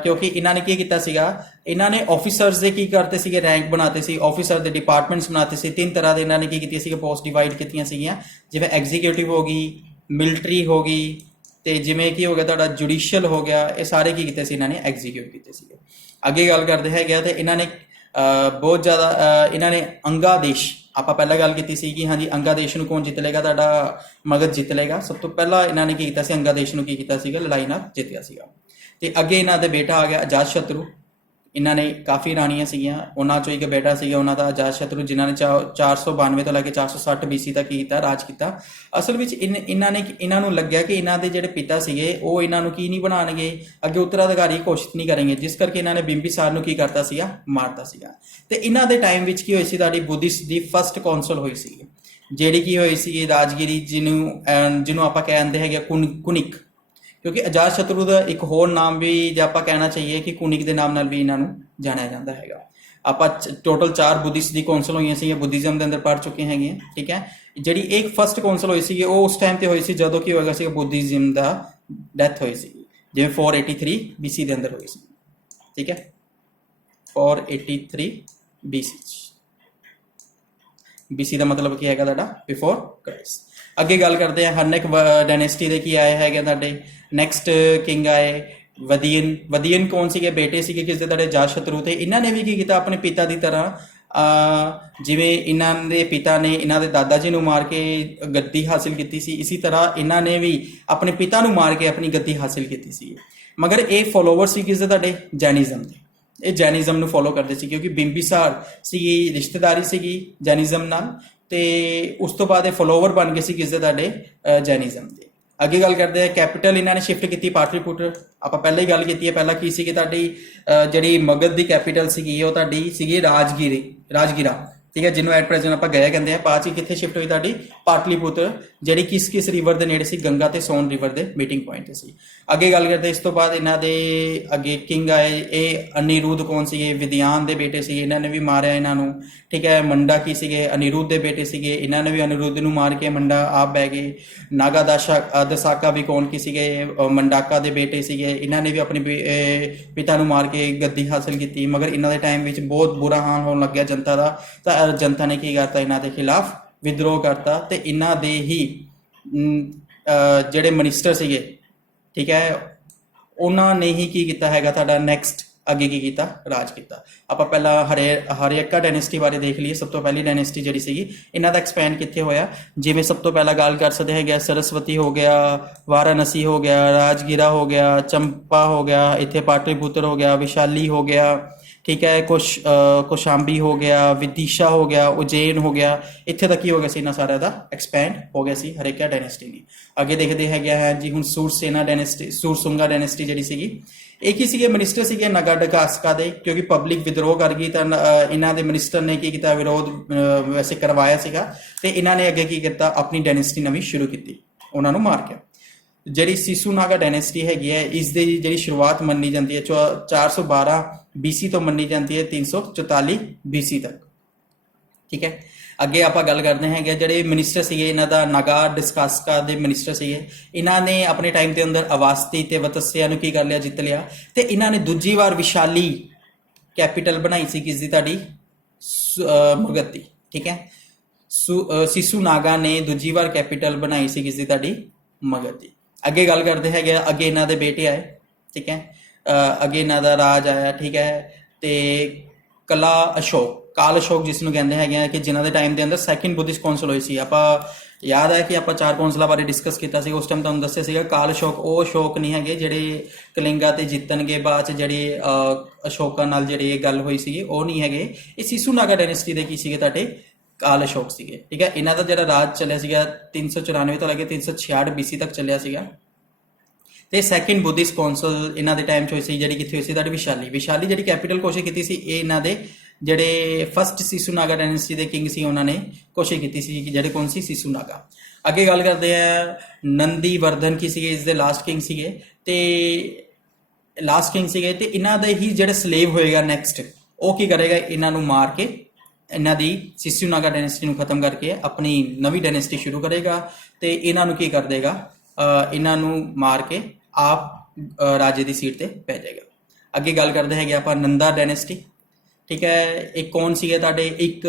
ਕਿਉਂਕਿ ਇਹਨਾਂ ਨੇ ਕੀ ਕੀਤਾ ਸੀਗਾ, ਇਹਨਾਂ ਨੇ ਆਫੀਸਰਸ ਦੇ ਕੀ ਕਰਤੇ ਸੀਗੇ, ਰੈਂਕ ਬਣਾਤੇ ਸੀ, ਆਫੀਸਰ ਦੇ ਡਿਪਾਰਟਮੈਂਟਸ ਬਣਾਤੇ ਸੀ। 3 ਤਰ੍ਹਾਂ ਦੇ ਇਹਨਾਂ ਨੇ ਕੀ ਕੀਤੀਆਂ ਸੀਗੇ, ਪੋਸਟ ਡਿਵਾਈਡ ਕੀਤੀਆਂ ਸੀਗੀਆਂ, ਜਿਵੇਂ ਐਗਜ਼ੀਕਿਊਟਿਵ ਹੋ ਗਈ, ਮਿਲਟਰੀ ਹੋ ਗਈ, ਤੇ ਜਿਵੇਂ ਕੀ ਹੋ ਗਿਆ ਤੁਹਾਡਾ ਜੁਡੀਸ਼ੀਅਲ ਹੋ ਗਿਆ। ਇਹ ਸਾਰੇ ਕੀ ਕੀਤੇ ਸੀ, ਇਹਨਾਂ ਨੇ ਐਗਜ਼ੀਕਿਊਟ ਕੀਤੇ ਸੀਗੇ। ਅੱਗੇ ਗੱਲ ਕਰਦੇ ਹੈਗੇ ਆ। ਤੇ ਇਹਨਾਂ ਨੇ ਬਹੁਤ ਜ਼ਿਆਦਾ ਇਹਨਾਂ ਨੇ ਅੰਗਾਦੇਸ਼, ਆਪਾਂ ਪਹਿਲਾਂ ਗੱਲ ਕੀਤੀ ਸੀ ਕਿ ਹਾਂਜੀ ਅੰਗਾਦੇਸ਼ ਨੂੰ ਕੌਣ ਜਿੱਤ ਲੇਗਾ, ਤੁਹਾਡਾ ਮਗਧ ਜਿੱਤ ਲੇਗਾ। ਸਭ ਤੋਂ ਪਹਿਲਾਂ ਇਹਨਾਂ ਨੇ ਕੀ ਕੀਤਾ ਸੀ, ਅੰਗਾਦੇਸ਼ ਨੂੰ ਕੀ ਕੀਤਾ ਸੀਗਾ, ਲੜਾਈ ਨਾਲ ਜਿੱਤਿਆ ਸੀਗਾ। ਤੇ ਅੱਗੇ ਇਹਨਾਂ ਦੇ ਬੇਟਾ ਆ ਗਿਆ ਅਜਾਤ ਸ਼ਤਰੂ। ਇਹਨਾਂ ਨੇ ਕਾਫੀ ਰਾਣੀਆਂ ਸੀਗੀਆਂ, ਉਹਨਾਂ ਚੋਂ ਇੱਕ ਬੇਟਾ ਸੀਗਾ ਉਹਨਾਂ ਦਾ ਅਜਾਤ ਸ਼ਤਰੂ, ਜਿਨ੍ਹਾਂ ਨੇ 492 ਤੋਂ ਲੈ ਕੇ 460 BC ਤੱਕ ਕੀ ਕੀਤਾ, ਰਾਜ ਕੀਤਾ। ਅਸਲ ਵਿੱਚ ਇਹਨਾਂ ਨੂੰ ਲੱਗਿਆ ਕਿ ਇਹਨਾਂ ਦੇ ਜਿਹੜੇ ਪਿਤਾ ਸੀਗੇ ਉਹ ਇਹਨਾਂ ਨੂੰ ਕੀ ਨਹੀਂ ਬਣਾਉਣਗੇ, ਅੱਗੇ ਉੱਤਰਾਧਿਕਾਰੀ ਘੋਸ਼ਿਤ ਨਹੀਂ ਕਰਨਗੇ, ਜਿਸ ਕਰਕੇ ਇਹਨਾਂ ਨੇ ਬਿੰਬੀਸਾਰ ਨੂੰ ਕੀ ਕਰਤਾ ਸੀਗਾ, ਮਾਰਤਾ ਸੀਗਾ। ਤੇ ਇਹਨਾਂ ਦੇ ਟਾਈਮ ਵਿੱਚ ਕੀ ਹੋਈ ਸੀ, ਤੁਹਾਡੀ ਬੁੱਧਿਸਟ ਦੀ ਫਸਟ ਕੌਂਸਲ ਹੋਈ ਸੀ, ਜਿਹੜੀ ਕੀ ਹੋਈ ਸੀ, ਰਾਜਗਿਰੀ, ਜਿਹਨੂੰ ਆਪਾਂ ਕਹਿੰਦੇ ਹੈਗੇ ਕੁਨਿਕ। ਕਿਉਂਕਿ ਅਜਾਤ ਸ਼ਤਰੂ ਦਾ ਇੱਕ ਹੋਰ ਨਾਮ ਵੀ ਜੇ ਆਪਾਂ ਕਹਿਣਾ ਚਾਹੀਏ ਕਿ ਕੁਨਿਕ ਦੇ ਨਾਮ ਨਾਲ ਵੀ ਇਹਨਾਂ ਨੂੰ ਜਾਣਿਆ ਜਾਂਦਾ ਹੈਗਾ। ਆਪਾਂ ਟੋਟਲ 4 ਬੁੱਧਿਸਟ ਦੀ ਕੌਂਸਲ ਹੋਈਆਂ ਸੀ, ਬੁੱਧਿਜ਼ਮ ਦੇ ਅੰਦਰ ਪੜ ਚੁੱਕੇ ਹੈਗੇ, ਠੀਕ ਹੈ। ਜਿਹੜੀ ਇੱਕ ਫਸਟ ਕੌਂਸਲ ਹੋਈ ਸੀ ਉਹ ਉਸ ਟਾਈਮ ਤੇ ਹੋਈ ਸੀ ਜਦੋਂ ਕੀ ਹੋਏਗਾ ਸੀ, ਬੁੱਧਿਜ਼ਮ ਦਾ ਡੈਥ ਹੋਈ ਸੀ, ਜਿਵੇਂ 483 BC ਦੇ ਅੰਦਰ ਹੋਈ ਸੀ, ਠੀਕ ਹੈ। 483 BC ਦਾ ਮਤਲਬ ਕੀ ਹੈਗਾ ਤੁਹਾਡਾ, ਬਿਫੋਰ ਕ੍ਰਾਈਸਟ। ਅੱਗੇ ਗੱਲ ਕਰਦੇ ਹਾਂ ਹਰਨਿਕ ਡਾਇਨੈਸਟੀ ਦੇ ਕੀ ਆਏ ਹੈਗੇ ਤੁਹਾਡੇ। ਨੈਕਸਟ ਕਿੰਗ ਆਏ ਵਦੀਅਨ ਕੌਣ ਸੀਗੇ, ਬੇਟੇ ਸੀਗੇ ਕਿਸ ਦੇ, ਤੁਹਾਡੇ ਅਜਾਤ ਸ਼ਤਰੂ। ਤੇ ਇਹਨਾਂ ਨੇ ਵੀ ਕੀ ਕੀਤਾ, ਆਪਣੇ ਪਿਤਾ ਦੀ ਤਰ੍ਹਾਂ, ਜਿਵੇਂ ਇਹਨਾਂ ਦੇ ਪਿਤਾ ਨੇ ਇਹਨਾਂ ਦੇ ਦਾਦਾ ਜੀ ਨੂੰ ਮਾਰ ਕੇ ਗੱਦੀ ਹਾਸਿਲ ਕੀਤੀ ਸੀ, ਇਸੇ ਤਰ੍ਹਾਂ ਇਹਨਾਂ ਨੇ ਵੀ ਆਪਣੇ ਪਿਤਾ ਨੂੰ ਮਾਰ ਕੇ ਆਪਣੀ ਗੱਦੀ ਹਾਸਿਲ ਕੀਤੀ ਸੀ। ਮਗਰ ਇਹ ਫੋਲੋਵਰ ਸੀ ਕਿਸ ਦੇ, ਤੁਹਾਡੇ ਜੈਨਿਜ਼ਮ ਦੇ। ਇਹ ਜੈਨਿਜ਼ਮ ਨੂੰ ਫੋਲੋ ਕਰਦੇ ਸੀ ਕਿਉਂਕਿ ਬਿੰਬੀਸਾਰ ਸੀਗੀ, ਰਿਸ਼ਤੇਦਾਰੀ ਸੀਗੀ ਜੈਨਿਜ਼ਮ ਨਾਲ। ਤੇ ਉਸ ਤੋਂ ਬਾਅਦ ਇਹ ਫੋਲੋਵਰ ਬਣ ਗਏ ਸੀ ਕਿਸ ਦੇ, ਤੁਹਾਡੇ ਜੈਨਿਜ਼ਮ ਦੇ। ਅੱਗੇ ਗੱਲ ਕਰਦੇ ਆ ਕੈਪੀਟਲ ਇਹਨਾਂ ਨੇ ਸ਼ਿਫਟ ਕੀਤੀ ਪਾਟਲੀਪੁੱਤਰ। ਆਪਾਂ ਪਹਿਲਾਂ ਹੀ ਗੱਲ ਕੀਤੀ ਹੈ, ਪਹਿਲਾਂ ਕੀ ਸੀਗੀ ਤੁਹਾਡੀ ਜਿਹੜੀ ਮਗਧ ਦੀ ਕੈਪੀਟਲ ਸੀਗੀ ਉਹ ਤੁਹਾਡੀ ਸੀਗੀ ਰਾਜਗੀਰਾ, ਠੀਕ ਹੈ, ਜਿਹਨੂੰ ਐਟ ਪ੍ਰੈਜ਼ੈਂਟ ਆਪਾਂ ਗਇਆ ਕਹਿੰਦੇ ਆ। ਬਾਅਦ 'ਚ ਕਿੱਥੇ ਸ਼ਿਫਟ ਹੋਈ ਤੁਹਾਡੀ ਪਾਟਲੀਪੁੱਤਰ, ਜਿਹੜੀ ਕਿਸ ਰਿਵਰ ਦੇ ਨੇੜੇ ਸੀ, ਗੰਗਾ ਤੇ ਸੋਨ ਰਿਵਰ ਦੇ ਮੀਟਿੰਗ ਪੁਆਇੰਟ ਤੇ ਸੀ। ਅੱਗੇ ਗੱਲ ਕਰਦੇ ਇਸ ਤੋਂ ਬਾਅਦ ਇਹਨਾਂ ਦੇ ਅੱਗੇ ਕਿੰਗ ਆਏ, ਇਹ ਅਨਿਰੁੱਧ ਕੌਣ ਸੀਗੇ, ਵਿਦਿਆਨ ਦੇ ਬੇਟੇ ਸੀਗੇ, ਇਹਨਾਂ ਨੇ ਵੀ ਮਾਰਿਆ ਇਹਨਾਂ ਨੂੰ, ਠੀਕ ਹੈ। ਮੰਡਾ ਕੀ ਸੀਗੇ, ਅਨਿਰੁੱਧ ਦੇ ਬੇਟੇ ਸੀਗੇ, ਇਹਨਾਂ ਨੇ ਵੀ ਅਨਿਰੁੱਧ ਨੂੰ ਮਾਰ ਕੇ ਮੰਡਾ ਆਪ ਬਹਿ ਗਏ। ਨਾਗਾ ਦਸਾਕਾ ਵੀ ਕੌਣ ਕੀ ਸੀਗੇ, ਮੰਡਾਕਾ ਦੇ ਬੇਟੇ ਸੀਗੇ, ਇਹਨਾਂ ਨੇ ਵੀ ਆਪਣੇ ਪਿਤਾ ਨੂੰ ਮਾਰ ਕੇ ਗੱਦੀ ਹਾਸਲ ਕੀਤੀ। ਮਗਰ ਇਹਨਾਂ ਦੇ ਟਾਈਮ ਵਿੱਚ ਬਹੁਤ ਬੁਰਾ ਹਾਲ ਹੋਣ ਲੱਗਿਆ ਜਨਤਾ ਦਾ, ਤਾਂ ਜਨਤਾ ਨੇ ਕੀ ਕਰਤਾ, ਇਹਨਾਂ ਦੇ ਖਿਲਾਫ ਵਿਦਰੋਹ ਕਰਤਾ ਤੇ ਇਹਨਾਂ ਦੇ ਹੀ ਜਿਹੜੇ ਮਿਨਿਸਟਰ ਸੀਗੇ, ਠੀਕ ਹੈ, ਉਹਨਾਂ ਨੇ ਹੀ ਕੀ ਕੀਤਾ ਹੈਗਾ ਤੁਹਾਡਾ ਨੈਕਸਟ ਅੱਗੇ ਕੀ ਕੀਤਾ, ਰਾਜ ਕੀਤਾ। ਆਪਾਂ ਪਹਿਲਾਂ ਹਰਿਅੱਕਾ ਡਾਇਨੈਸਟੀ ਬਾਰੇ ਦੇਖ ਲਈਏ। ਸਭ ਤੋਂ ਪਹਿਲੀ ਡਾਇਨੈਸਟੀ ਜਿਹੜੀ ਸੀਗੀ ਇਹਨਾਂ ਦਾ ਐਕਸਪੈਂਡ ਕਿੱਥੇ ਹੋਇਆ, ਜਿਵੇਂ ਸਭ ਤੋਂ ਪਹਿਲਾਂ ਗੱਲ ਕਰ ਸਕਦੇ ਹੈਗੇ ਸਰਸਵਤੀ ਹੋ ਗਿਆ, ਵਾਰਾਣਸੀ ਹੋ ਗਿਆ, ਰਾਜਗੀਰਾ ਹੋ ਗਿਆ, ਚੰਪਾ ਹੋ ਗਿਆ, ਇੱਥੇ ਪਾਟਲੀਪੁੱਤਰ ਹੋ ਗਿਆ, ਵਿਸ਼ਾਲੀ ਹੋ ਗਿਆ, ਠੀਕ ਹੈ, ਕੋਸ਼ਾਂਬੀ ਹੋ ਗਿਆ, ਵਿਦਿਸ਼ਾ ਹੋ ਗਿਆ, ਉਜੈਨ ਹੋ ਗਿਆ, ਇੱਥੇ ਤੱਕ ਹੀ ਹੋ ਗਿਆ ਸੀ ਇਹਨਾਂ ਸਾਰਿਆਂ ਦਾ ਐਕਸਪੈਂਡ ਹੋ ਗਿਆ ਸੀ ਹਰਿਅੱਕਾ ਡਾਇਨੈਸਟੀ ਨੇ। ਅੱਗੇ ਦੇਖਦੇ ਹੈਗੇ ਹੈ ਜੀ ਹੁਣ ਸੂਰਸੁੰਗਾ ਡਾਇਨੈਸਟੀ ਜਿਹੜੀ ਸੀਗੀ, ਇਹ ਕੀ ਸੀਗੇ, ਮਿਨਿਸਟਰ ਸੀਗੇ ਨਗਾਡਕਾਸਕਾ ਦੇ, ਕਿਉਂਕਿ ਪਬਲਿਕ ਵਿਦਰੋਹ ਕਰ ਗਈ ਤਾਂ ਇਹਨਾਂ ਦੇ ਮਿਨਿਸਟਰ ਨੇ ਕੀ ਕੀਤਾ, ਵਿਰੋਧ ਵੈਸੇ ਕਰਵਾਇਆ ਸੀਗਾ ਤੇ ਇਹਨਾਂ ਨੇ ਅੱਗੇ ਕੀ ਕੀਤਾ, ਆਪਣੀ ਡਾਇਨੈਸਟੀ ਨਵੀਂ ਸ਼ੁਰੂ ਕੀਤੀ, ਉਹਨਾਂ ਨੂੰ ਮਾਰ ਕੇ। ਜਿਹੜੀ ਸਿਸੁਨਾਗਾ ਡਾਇਨੈਸਟੀ ਹੈਗੀ ਹੈ, ਇਸ ਦੀ ਜਿਹੜੀ ਸ਼ੁਰੂਆਤ ਮੰਨੀ ਜਾਂਦੀ ਹੈ 412 BC ਤੋਂ ਮੰਨੀ ਜਾਂਦੀ ਹੈ 344 BC ਤੱਕ, ਠੀਕ ਹੈ। ਅੱਗੇ ਆਪਾਂ ਗੱਲ ਕਰਦੇ ਹੈਗੇ ਜਿਹੜੇ ਮਿਨਿਸਟਰ ਸੀਗੇ ਇਹਨਾਂ ਦਾ, ਨਗਾਡਕਾਸਕਾ ਦੇ ਮਿਨਿਸਟਰ ਸੀਗੇ, ਇਹਨਾਂ ਨੇ ਆਪਣੇ ਟਾਈਮ ਦੇ ਅੰਦਰ ਅਵਾਸਤੀ ਤੇ ਵਤਸਿਆ ਨੂੰ ਕੀ ਕਰ ਲਿਆ, ਜਿੱਤ ਲਿਆ। ਤੇ ਇਹਨਾਂ ਨੇ ਦੂਜੀ ਵਾਰ ਵਿਸ਼ਾਲੀ ਕੈਪੀਟਲ ਬਣਾਈ ਸੀ ਕਿਸ ਦੀ, ਤੁਹਾਡੀ ਮਗਧ ਦੀ, ਠੀਕ ਹੈ। ਸਿਸੁਨਾਗਾ ਨੇ ਦੂਜੀ ਵਾਰ ਕੈਪੀਟਲ ਬਣਾਈ ਸੀ ਕਿਸ ਦੀ, ਤੁਹਾਡੀ ਮਗਧ ਦੀ। ਅੱਗੇ ਗੱਲ ਕਰਦੇ ਹੈਗੇ, ਅੱਗੇ ਇਹਨਾਂ ਦੇ ਬੇਟੇ ਆਏ, ਠੀਕ ਹੈ, ਅੱਗੇ ਇਹਨਾਂ ਦਾ ਰਾਜ ਆਇਆ, ਠੀਕ ਹੈ। ਤੇ ਕਾਲ ਅਸ਼ੋਕ ਜਿਸ ਨੂੰ ਕਹਿੰਦੇ ਹੈਗੇ ਆ, ਕਿ ਜਿਨ੍ਹਾਂ ਦੇ ਟਾਈਮ ਦੇ ਅੰਦਰ ਸੈਕਿੰਡ ਬੁੱਧਿਸਟ ਕੌਂਸਲ ਹੋਈ ਸੀ। ਆਪਾਂ ਯਾਦ ਹੈ ਕਿ ਆਪਾਂ 4 ਕੌਂਸਲਾਂ ਬਾਰੇ ਡਿਸਕਸ ਕੀਤਾ ਸੀ, ਉਸ ਟਾਈਮ ਤੁਹਾਨੂੰ ਦੱਸਿਆ ਸੀਗਾ ਕਾਲ ਅਸ਼ੋਕ ਉਹ ਅਸ਼ੋਕ ਨਹੀਂ ਹੈਗੇ ਜਿਹੜੇ ਕਲਿੰਗਾ ਤੇ ਜਿੱਤਣਗੇ ਬਾਅਦ 'ਚ, ਜਿਹੜੇ ਅਸ਼ੋਕਾ ਨਾਲ ਜਿਹੜੀ ਇਹ ਗੱਲ ਹੋਈ ਸੀਗੀ ਉਹ ਨਹੀਂ ਹੈਗੇ। ਇਹ ਸਿਸੁਨਾਗਾ ਡਾਇਨੈਸਟੀ ਦੇ ਕੀ ਸੀਗੇ, ਤੁਹਾਡੇ ਕਾਲ ਅਸ਼ੋਕ ਸੀਗੇ, ਠੀਕ ਹੈ। ਇਹਨਾਂ ਦਾ ਜਿਹੜਾ ਰਾਜ ਚੱਲਿਆ ਸੀਗਾ 394 ਤੋਂ ਲੈ ਕੇ 366 BC ਤੱਕ ਚੱਲਿਆ ਸੀਗਾ। ਤੇ ਸੈਕਿੰਡ ਬੁੱਧਿਸਟ ਕੌਂਸਲ ਇਹਨਾਂ ਦੇ ਟਾਈਮ 'ਚ ਹੋਈ ਸੀ, ਜਿਹੜੀ ਕਿੱਥੇ ਹੋਈ ਸੀ, ਤੁਹਾਡੀ ਵਿਸ਼ਾਲੀ ਜਿਹੜੀ ਕੈਪੀਟਲ ਕੋਸ਼ਿਸ਼ ਕੀਤੀ ਸੀ, ਇਹ ਇਹਨਾਂ ਦੇ ਜਿਹੜੇ ਫਸਟ ਸਿਸੁਨਾਗਾ ਡਾਇਨੈਸਟੀ ਦੇ ਕਿੰਗ ਸੀ ਉਹਨਾਂ ਨੇ ਕੋਸ਼ਿਸ਼ ਕੀਤੀ ਸੀ, ਜਿਹੜੇ ਕੌਣ ਸੀ, ਸਿਸੁਨਾਗਾ। ਅੱਗੇ ਗੱਲ ਕਰਦੇ ਆ ਨੰਦੀ ਵਰਧਨ ਕੀ ਸੀਗੇ, ਇਸ ਦੇ ਲਾਸਟ ਕਿੰਗ ਸੀਗੇ ਤੇ ਇਹਨਾਂ ਦੇ ਹੀ ਜਿਹੜੇ ਸਲੇਵ ਹੋਏਗਾ ਨੈਕਸਟ, ਉਹ ਕੀ ਕਰੇਗਾ, ਇਹਨਾਂ ਨੂੰ ਮਾਰ ਕੇ ਇਹਨਾਂ ਦੀ ਸਿਸੁਨਾਗਾ ਡਾਇਨੈਸਟੀ ਨੂੰ ਖਤਮ ਕਰਕੇ ਆਪਣੀ ਨਵੀਂ ਡਾਇਨੈਸਟੀ ਸ਼ੁਰੂ ਕਰੇਗਾ ਤੇ ਇਹਨਾਂ ਨੂੰ ਕੀ ਕਰ ਦੇਗਾ, ਇਹਨਾਂ ਨੂੰ ਮਾਰ ਕੇ ਆਪ ਰਾਜੇ ਦੀ ਸੀਟ ਤੇ ਪੈ ਜਾਏਗਾ। ਅੱਗੇ ਗੱਲ ਕਰਦੇ ਹੈਗੇ ਆਪਾਂ ਨੰਦਾ ਡਾਇਨੈਸਟੀ, ਠੀਕ ਹੈ। ਇਹ ਕੌਣ ਸੀਗੇ ਤੁਹਾਡੇ, ਇੱਕ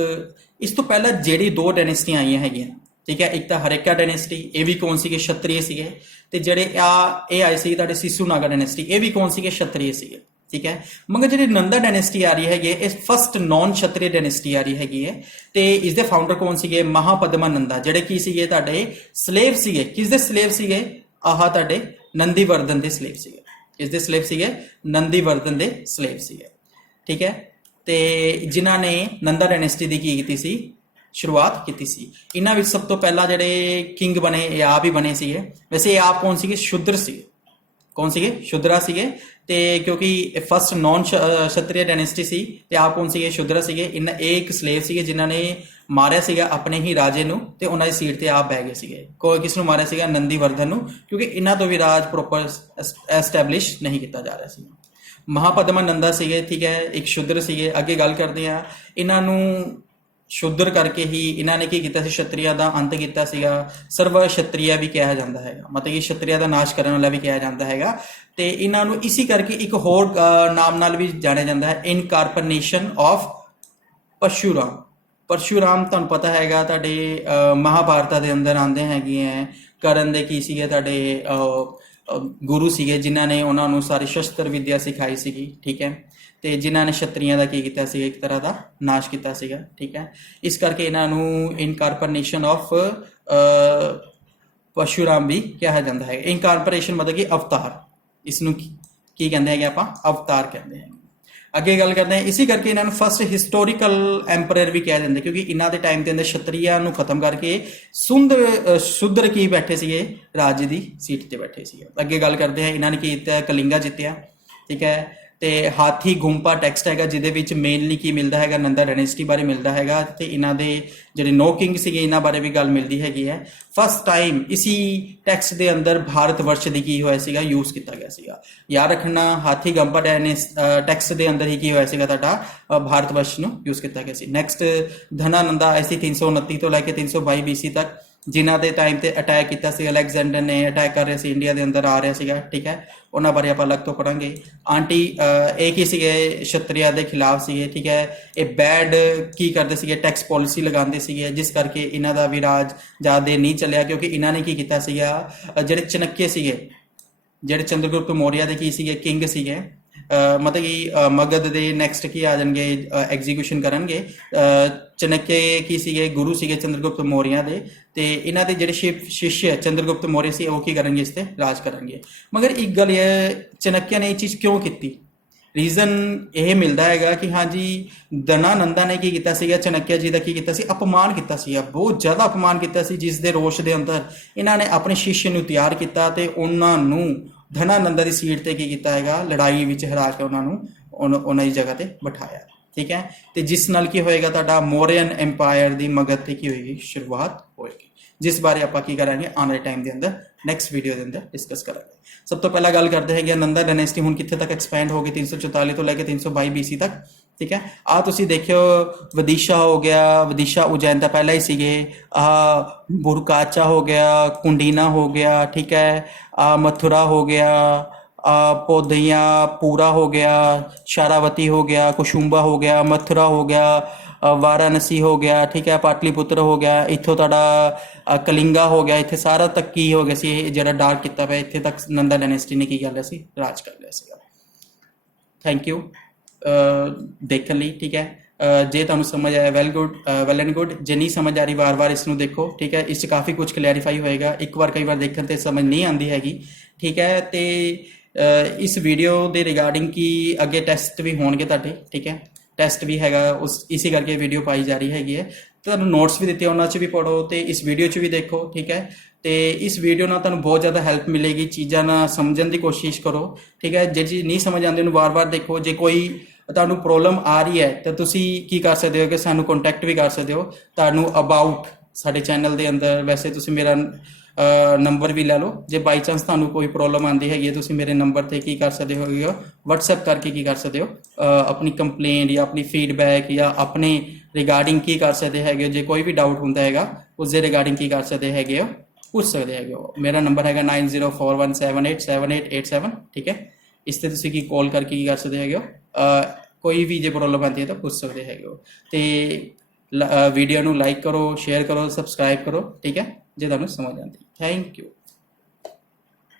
ਇਸ ਤੋਂ ਪਹਿਲਾਂ ਜਿਹੜੀ 2 ਡਾਇਨੈਸਟੀਆਂ ਆਈਆਂ ਹੈਗੀਆਂ, ਠੀਕ ਹੈ, ਇੱਕ ਤਾਂ ਹਰਿਅੱਕਾ ਡਾਇਨੈਸਟੀ, ਇਹ ਵੀ ਕੌਣ ਸੀਗੇ, ਛਤਰੀਏ ਸੀਗੇ। ਤੇ ਜਿਹੜੇ ਇਹ ਆਏ ਸੀ ਤੁਹਾਡੇ ਸਿਸੁਨਾਗਾ ਡਾਇਨੈਸਟੀ, ਇਹ ਵੀ ਕੌਣ ਸੀਗੇ, ਛਤਰੀਏ ਸੀਗੇ, ਠੀਕ ਹੈ। ਮਗਰ ਜਿਹੜੀ ਨੰਦਾ ਡਾਇਨੈਸਟੀ ਆ ਰਹੀ ਹੈਗੀ, ਇਹ ਫਸਟ ਨਾਨ ਛਤਰੀਏ ਡਾਇਨੈਸਟੀ ਆ ਰਹੀ ਹੈਗੀ ਹੈ ਤੇ ਇਸ ਦੇ ਫਾਊਂਡਰ ਕੌਣ ਸੀਗੇ, ਮਹਾਪਦਮਾ ਨੰਦਾ, ਜਿਹੜੇ ਕੀ ਸੀਗੇ ਤੁਹਾਡੇ ਸਲੇਵ ਸੀਗੇ। ਕਿਸ ਦੇ ਸਲੇਵ ਸੀਗੇ, ਆਹ ਤੁਹਾਡੇ ਨੰਦੀਵਰਧਨ ਦੇ ਸਲੇਵ ਸੀਗੇ। ਇਸ ਦੇ ਸਲੇਵ ਸੀਗੇ, ਨੰਦੀਵਰਧਨ ਦੇ ਸਲੇਵ ਸੀਗੇ, ਠੀਕ ਹੈ। ਤੇ ਜਿਨ੍ਹਾਂ ਨੇ ਨੰਦਾ ਡਾਇਨੈਸਟੀ ਦੀ ਕੀ ਕੀਤੀ ਸੀ, ਸ਼ੁਰੂਆਤ ਕੀਤੀ ਸੀ। ਇਹਨਾਂ ਵਿੱਚ ਸਭ ਤੋਂ ਪਹਿਲਾਂ ਜਿਹੜੇ ਕਿੰਗ ਬਣੇ ਇਹ ਆਪ ਹੀ ਬਣੇ ਸੀਗੇ। ਵੈਸੇ ਇਹ ਆਪ ਕੌਣ ਸੀਗੇ, ਸ਼ੂਦਰ ਸੀਗੇ। ਕੌਣ ਸੀਗੇ, ਸ਼ੂਦਰਾ ਸੀਗੇ। ਤੇ ਕਿਉਂਕਿ ਫਸਟ ਨਾਨ ਛਤਰੀਆ ਡਾਇਨੈਸਟੀ ਸੀ ਤੇ ਆਪ ਕੌਣ ਸੀਗੇ, ਸ਼ੂਦਰਾ ਸੀਗੇ। ਇਹ ਇੱਕ ਸਲੇਵ ਸੀਗੇ ਜਿਨ੍ਹਾਂ ਨੇ ਮਾਰਿਆ ਸੀਗਾ ਆਪਣੇ ਹੀ ਰਾਜੇ ਨੂੰ ਤੇ ਉਹਨਾਂ ਦੀ ਸੀਟ ਤੇ ਆਪ ਬਹਿ ਗਏ ਸੀਗੇ। ਕਿਸ ਨੂੰ ਮਾਰਿਆ ਸੀਗਾ, ਨੰਦੀਵਰਧਨ ਨੂੰ, ਕਿਉਂਕਿ ਇਹਨਾਂ ਤੋਂ ਵੀ ਰਾਜ ਪ੍ਰੋਪਰ ਐਸਟੈਬਲਿਸ਼ ਨਹੀਂ ਕੀਤਾ ਜਾ ਰਿਹਾ ਸੀ। ਮਹਾਪਦਮਾ ਨੰਦਾ ਸੀਗੇ, ਠੀਕ ਹੈ, ਇੱਕ ਸ਼ੂਦਰ ਸੀਗੇ। ਅੱਗੇ ਗੱਲ ਕਰਦੇ ਆ, ਇਹਨਾਂ ਨੂੰ ਸ਼ੂਦਰ ਕਰਕੇ ਹੀ ਇਹਨਾਂ ਨੇ ਕੀ ਕੀਤਾ ਸੀ, ਛਤਰੀਆ ਦਾ ਅੰਤ ਕੀਤਾ ਸੀਗਾ। ਸਰਵ ਛਤਰੀਆ ਵੀ ਕਿਹਾ ਜਾਂਦਾ ਹੈਗਾ, ਮਤਲਬ ਕਿ ਛਤਰੀਆ ਦਾ ਨਾਸ਼ ਕਰਨ ਵਾਲਾ ਵੀ ਕਿਹਾ ਜਾਂਦਾ ਹੈਗਾ। ਤੇ ਇਹਨਾਂ ਨੂੰ ਇਸੇ ਕਰਕੇ ਇੱਕ ਹੋਰ ਨਾਮ ਨਾਲ ਵੀ ਜਾਣਿਆ ਜਾਂਦਾ ਹੈ, ਇਨਕਾਰਪੋਰੇਸ਼ਨ ਆਫ ਪਰਸ਼ੂਰਾਮ। ਪਰਸ਼ੂਰਾਮ ਤੁਹਾਨੂੰ ਪਤਾ ਹੈਗਾ ਤੁਹਾਡੇ ਮਹਾਭਾਰਤ ਦੇ ਅੰਦਰ ਆਉਂਦੇ ਹੈਗੇ ਹੈ। ਕਰਨ ਦੇ ਕੀ ਸੀਗੇ, ਤੁਹਾਡੇ ਗੁਰੂ ਸੀਗੇ ਜਿਨ੍ਹਾਂ ਨੇ ਉਹਨਾਂ ਨੂੰ ਸਾਰੀ ਸ਼ਸਤਰ ਵਿਦਿਆ ਸਿਖਾਈ ਸੀਗੀ, ਠੀਕ ਹੈ। ਤੇ ਜਿਨ੍ਹਾਂ ਨੇ ਛਤਰੀਆਂ ਦਾ ਕੀ ਕੀਤਾ ਸੀਗਾ, ਇੱਕ ਤਰ੍ਹਾਂ ਦਾ ਨਾਸ਼ ਕੀਤਾ ਸੀਗਾ, ਠੀਕ ਹੈ। ਇਸ ਕਰਕੇ ਇਹਨਾਂ ਨੂੰ ਇਨਕਾਰਪੋਰੇਸ਼ਨ ਆਫ ਪਰਸ਼ੂਰਾਮ ਵੀ ਕਿਹਾ ਜਾਂਦਾ ਹੈ। ਇਨਕਾਰਪੋਰੇਸ਼ਨ ਮਤਲਬ ਕਿ ਅਵਤਾਰ, ਇਸ ਨੂੰ ਕੀ ਕਹਿੰਦੇ ਹੈਗੇ ਆਪਾਂ, ਅਵਤਾਰ ਕਹਿੰਦੇ ਹੈਗੇ। ਅੱਗੇ ਗੱਲ ਕਰਦੇ ਹਾਂ, ਇਸੇ ਕਰਕੇ ਇਹਨਾਂ ਨੂੰ ਫਸਟ ਹਿਸਟੋਰੀਕਲ ਐਂਪਰਰ ਵੀ ਕਹਿ ਦਿੰਦੇ, ਕਿਉਂਕਿ ਇਹਨਾਂ ਦੇ ਟਾਈਮ ਦੇ ਅੰਦਰ ਛਤਰੀਆਂ ਨੂੰ ਖਤਮ ਕਰਕੇ ਸ਼ੂਦਰ ਕੀ ਬੈਠੇ ਸੀਗੇ, ਰਾਜ ਦੀ ਸੀਟ ਤੇ ਬੈਠੇ ਸੀਗੇ। ਅੱਗੇ ਗੱਲ ਕਰਦੇ ਹਾਂ, ਇਹਨਾਂ ਨੇ ਕੀ ਕੀਤਾ, ਕਲਿੰਗਾ ਜਿੱਤਿਆ, ਠੀਕ ਹੈ। ਤੇ ਹਾਥੀ ਗੁੰਪਾ ਟੈਕਸਟ ਹੈਗਾ, ਜਿਹਦੇ ਵਿੱਚ ਮੇਨਲੀ ਕੀ ਮਿਲਦਾ ਹੈਗਾ, ਨੰਦਾ ਡਾਇਨੈਸਟੀ ਬਾਰੇ ਮਿਲਦਾ ਹੈਗਾ, ਤੇ ਇਹਨਾਂ ਦੇ ਜਿਹੜੇ ਨੋ ਕਿੰਗ ਸੀਗੇ ਇਹਨਾਂ ਬਾਰੇ ਵੀ ਗੱਲ ਮਿਲਦੀ ਹੈਗੀ ਹੈ। ਫਸਟ ਟਾਈਮ ਇਸੀ ਟੈਕਸਟ ਦੇ ਅੰਦਰ ਭਾਰਤ ਵਰਸ਼ ਦੀ ਕੀ ਹੋਇਆ ਸੀਗਾ, ਯੂਜ਼ ਕੀਤਾ ਗਿਆ ਸੀਗਾ। ਯਾਦ ਰੱਖਣਾ, ਹਾਥੀ ਗੰਪਾ ਟੈਕਸਟ ਦੇ ਅੰਦਰ ਹੀ ਕੀ ਹੋਇਆ ਸੀਗਾ, ਤੁਹਾਡਾ ਭਾਰਤ ਵਰਸ਼ ਨੂੰ ਯੂਜ਼ ਕੀਤਾ ਗਿਆ ਸੀ। ਨੈਕਸਟ ਧਨਾਨੰਦਾ ਆਏ ਸੀ 329 ਤੋਂ ਲੈ ਕੇ 322 BC ਤੱਕ, ਜਿਨ੍ਹਾਂ ਦੇ ਟਾਈਮ ਤੇ ਅਟੈਕ ਕੀਤਾ ਸੀ ਅਲੈਗਜ਼ੈਂਡਰ ਨੇ, ਅਟੈਕ ਕਰ ਰਿਹਾ ਸੀ ਇੰਡੀਆ ਦੇ ਅੰਦਰ ਆ ਰਿਹਾ ਸੀਗਾ, ਠੀਕ ਹੈ। ਉਹਨਾਂ ਬਾਰੇ ਆਪਾਂ ਅਲੱਗ ਤੋਂ ਪੜਾਂਗੇ। ਇਹ ਕੀ ਸੀਗੇ, ਛਤਰੀਆ ਦੇ ਖਿਲਾਫ ਸੀਗੇ, ਠੀਕ ਹੈ। ਇਹ ਬੈਡ ਕੀ ਕਰਦੇ ਸੀਗੇ, ਟੈਕਸ ਪੋਲਿਸੀ ਲਗਾਉਂਦੇ ਸੀਗੇ, ਜਿਸ ਕਰਕੇ ਇਹਨਾਂ ਦਾ ਵੀ ਰਾਜ ਜ਼ਿਆਦਾ ਨਹੀਂ ਚੱਲਿਆ, ਕਿਉਂਕਿ ਇਹਨਾਂ ਨੇ ਕੀ ਕੀਤਾ ਸੀਗਾ, ਜਿਹੜੇ ਚਨੱਕੇ ਸੀਗੇ, ਜਿਹੜੇ ਚੰਦਰਗੁਪਤ ਮੌਰਿਆ ਦੇ ਕੀ ਸੀਗੇ, ਕਿੰਗ ਸੀਗੇ, ਮਤਲਬ ਕਿ ਮਗਧ ਦੇ ਨੈਕਸਟ ਕੀ ਆ ਜਾਣਗੇ, ਐਗਜ਼ੀਕਿਊਸ਼ਨ ਕਰਨਗੇ। ਚਨੱਕੇ ਕੀ ਸੀਗੇ, ਗੁਰੂ ਸੀਗੇ ਚੰਦਰਗੁਪਤ ਮੌਰਿਆ ਦੇ, ਤੇ ਇਹਨਾਂ ਦੇ ਜਿਹੜੇ ਸ਼ਿष्य ਚੰਦਰਗੁਪਤ ਮੌਰਿਆ ਸੀ, ਉਹ ਕੀ ਕਰਨਗੇ, ਇਸ ਤੇ ਰਾਜ ਕਰਨਗੇ। ਮਗਰ ਇੱਕ ਗੱਲ ਇਹ, ਚਨੱਕਿਆ ਨੇ ਇਹ ਚੀਜ਼ ਕਿਉਂ ਕੀਤੀ, ਰੀਜ਼ਨ ਇਹ ਮਿਲਦਾ ਹੈਗਾ ਕਿ ਹਾਂਜੀ ਧਨਾਨੰਦਾ ਨੇ ਕੀ ਕੀਤਾ ਸੀਗਾ, ਚਨੱਕਿਆ ਜੀ ਦਾ ਕੀ ਕੀਤਾ ਸੀ, ਅਪਮਾਨ ਕੀਤਾ ਸੀਗਾ, ਬਹੁਤ ਜ਼ਿਆਦਾ ਅਪਮਾਨ ਕੀਤਾ ਸੀ, ਜਿਸ ਦੇ ਰੋਸ਼ ਦੇ ਅੰਦਰ ਇਹਨਾਂ ਨੇ ਆਪਣੇ ਸ਼ਿष्य ਨੂੰ ਤਿਆਰ ਕੀਤਾ ਤੇ ਉਹਨਾਂ ਨੂੰ ਧਨਾਨੰਦਾ ਦੀ ਸੀਟ ਤੇ ਕੀ ਕੀਤਾ ਹੈਗਾ, ਲੜਾਈ ਵਿੱਚ ਹਰਾ ਕੇ ਉਹਨਾਂ ਦੀ ਜਗ੍ਹਾ ਤੇ ਬਿਠਾਇਆ, ਠੀਕ ਹੈ। ਤੇ ਜਿਸ ਨਾਲ ਕੀ ਹੋਏਗਾ, ਤੁਹਾਡਾ ਮੌਰੀਅਨ ਐਮਪਾਇਰ ਦੀ ਮਗਧ ਤੇ ਕੀ ਹੋਏਗੀ, ਸ਼ੁਰੂਆਤ ਹੋਏਗੀ, ਜਿਸ ਬਾਰੇ ਆਪਾਂ ਕੀ ਕਰਾਂਗੇ ਆਉਣ ਵਾਲੇ ਟਾਈਮ ਦੇ ਅੰਦਰ ਨੈਕਸਟ ਵੀਡੀਓ ਦੇ ਅੰਦਰ ਡਿਸਕਸ ਕਰਾਂਗੇ। ਸਭ ਤੋਂ ਪਹਿਲਾਂ ਗੱਲ ਕਰਦੇ ਹੈਗੇ ਨੰਦਾ ਡਾਇਨੈਸਟੀ ਹੁਣ ਕਿੱਥੇ ਤੱਕ ਐਕਸਪੈਂਡ ਹੋ ਗਈ, 344 ਤੋਂ ਲੈ ਕੇ 322 BC ਤੱਕ, ਠੀਕ ਹੈ। ਆ ਤੁਸੀਂ ਦੇਖਿਓ, ਵਿਦਿਸ਼ਾ ਹੋ ਗਿਆ, ਵਿਦਿਸ਼ਾ ਉਜੈਨ ਤਾਂ ਪਹਿਲਾਂ ਹੀ ਸੀਗੇ, ਬੁਰਕਾਚਾ ਹੋ ਗਿਆ, ਕੁੰਡੀਨਾ ਹੋ ਗਿਆ, ਠੀਕ ਹੈ, ਮਥੁਰਾ ਹੋ ਗਿਆ, ਪੌਦਈਆ ਪੂਰਾ ਹੋ ਗਿਆ, ਸ਼ਾਰਾਵਤੀ ਹੋ ਗਿਆ, ਕੁਸ਼ੁੰਬਾ ਹੋ ਗਿਆ, ਮਥੁਰਾ ਹੋ ਗਿਆ, ਵਾਰਾਣਸੀ ਹੋ ਗਿਆ, ਠੀਕ ਹੈ, ਪਾਟਲੀਪੁੱਤਰ ਹੋ ਗਿਆ, ਇੱਥੋਂ ਤੁਹਾਡਾ ਕਲਿੰਗਾ ਹੋ ਗਿਆ, ਇੱਥੇ ਸਾਰਾ ਤੱਕ ਕੀ ਹੋ ਗਿਆ ਸੀ, ਜਿਹੜਾ ਡਾਰਕ ਕੀਤਾ ਪਿਆ, ਇੱਥੇ ਤੱਕ ਨੰਦਾ ਡਾਇਨੈਸਟੀ ਨੇ ਕੀ ਕਰ ਲਿਆ ਸੀ, ਰਾਜ ਕਰ ਲਿਆ ਸੀਗਾ। ਥੈਂਕ ਯੂ ਦੇਖਣ ਲਈ, ਠੀਕ ਹੈ। ਜੇ ਤੁਹਾਨੂੰ ਸਮਝ ਆਇਆ ਵੈਲ ਐਂਡ ਗੁੱਡ, ਜੇ ਨਹੀਂ ਸਮਝ ਆ ਰਹੀ ਵਾਰ-ਵਾਰ ਇਸ ਨੂੰ ਦੇਖੋ, ਠੀਕ ਹੈ। ਇਸ 'ਚ ਕਾਫੀ ਕੁਝ ਕਲੈਰੀਫਾਈ ਹੋਏਗਾ, ਇੱਕ ਵਾਰ ਕਈ ਵਾਰ ਦੇਖਣ ਤੇ ਸਮਝ ਨਹੀਂ ਆਉਂਦੀ ਹੈਗੀ, ਠੀਕ ਹੈ। ਤੇ ਇਸ ਵੀਡੀਓ ਦੇ ਰਿਗਾਰਡਿੰਗ ਕੀ ਅੱਗੇ ਟੈਸਟ ਵੀ ਹੋਣਗੇ ਤੁਹਾਡੇ, ਠੀਕ ਹੈ, ਟੈਸਟ ਵੀ ਹੈਗਾ, ਇਸੇ ਕਰਕੇ ਵੀਡੀਓ ਪਾਈ ਜਾ ਰਹੀ ਹੈਗੀ ਹੈ। ਤੁਹਾਨੂੰ ਨੋਟਸ ਵੀ ਦਿੱਤੇ, ਉਹਨਾਂ 'ਚ ਵੀ ਪੜ੍ਹੋ ਤੇ ਇਸ ਵੀਡੀਓ 'ਚ ਵੀ ਦੇਖੋ, ਠੀਕ ਹੈ। ਤੇ ਇਸ ਵੀਡੀਓ ਨਾਲ ਤੁਹਾਨੂੰ ਬਹੁਤ ਜ਼ਿਆਦਾ ਹੈਲਪ ਮਿਲੇਗੀ, ਚੀਜ਼ਾਂ ਨਾਲ ਸਮਝਣ ਦੀ ਕੋਸ਼ਿਸ਼ ਕਰੋ, ਠੀਕ ਹੈ। ਜੇ ਚੀਜ਼ ਨਹੀਂ ਸਮਝ ਆਉਂਦੀ ਉਹਨੂੰ ਵਾਰ-ਵਾਰ ਦੇਖੋ। ਜੇ ਕੋਈ ਤੁਹਾਨੂੰ ਪ੍ਰੋਬਲਮ ਆ ਰਹੀ ਹੈ ਤਾਂ ਤੁਸੀਂ ਕੀ ਕਰ ਸਕਦੇ ਹੋ ਕਿ ਸਾਨੂੰ ਕੰਟੈਕਟ ਵੀ ਕਰ ਸਕਦੇ ਹੋ। ਤੁਹਾਨੂੰ ਅਬਾਊਟ ਸਾਡੇ ਚੈਨਲ ਦੇ ਅੰਦਰ, ਵੈਸੇ ਤੁਸੀਂ ਮੇਰਾ ਨੰਬਰ ਵੀ ਲੈ ਲਓ, ਜੇ ਬਾਈ ਚਾਂਸ ਤੁਹਾਨੂੰ ਕੋਈ ਪ੍ਰੋਬਲਮ ਆਉਂਦੀ ਹੈਗੀ ਹੈ, ਤੁਸੀਂ ਮੇਰੇ ਨੰਬਰ ਤੇ ਕੀ ਕਰ ਸਕਦੇ ਹੋ, WhatsApp ਕਰਕੇ ਕੀ ਕਰ ਸਕਦੇ ਹੋ, ਆਪਣੀ ਕੰਪਲੇਂਟ ਜਾਂ ਆਪਣੀ ਫੀਡਬੈਕ ਜਾਂ ਆਪਣੇ ਰਿਗਾਰਡਿੰਗ ਕੀ ਕਰ ਸਕਦੇ ਹੈਗੇ ਹੋ। ਜੇ ਕੋਈ ਵੀ ਡਾਊਟ ਹੁੰਦਾ ਹੈਗਾ ਉਸ ਦੇ ਰਿਗਾਰਡਿੰਗ ਕੀ ਕਰ ਸਕਦੇ ਹੈਗੇ ਹੋ, ਪੁੱਛ ਸਕਦੇ ਹੈਗੇ ਹੋ। ਮੇਰਾ ਨੰਬਰ ਹੈਗਾ 9041787887, ਠੀਕ ਹੈ। ਇਸ ਤੇ ਤੁਸੀਂ ਕੀ ਕਾਲ ਕਰਕੇ ਕੀ ਕਰ ਸਕਦੇ ਹੈਗੇ ਹੋ, ਕੋਈ ਵੀ ਜੇ ਪ੍ਰੋਬਲਮ ਆਉਂਦੀ ਹੈ ਤਾਂ ਪੁੱਛ ਸਕਦੇ ਹੈਗੇ ਹੋ। ਤੇ ਵੀਡੀਓ ਨੂੰ ਲਾਈਕ ਕਰੋ, ਸ਼ੇਅਰ ਕਰੋ, ਸਬਸਕ੍ਰਾਈਬ ਕਰੋ, ਠੀਕ ਹੈ, ਜੇ ਤੁਹਾਨੂੰ ਸਮਝ ਆਉਂਦੀ। Thank you.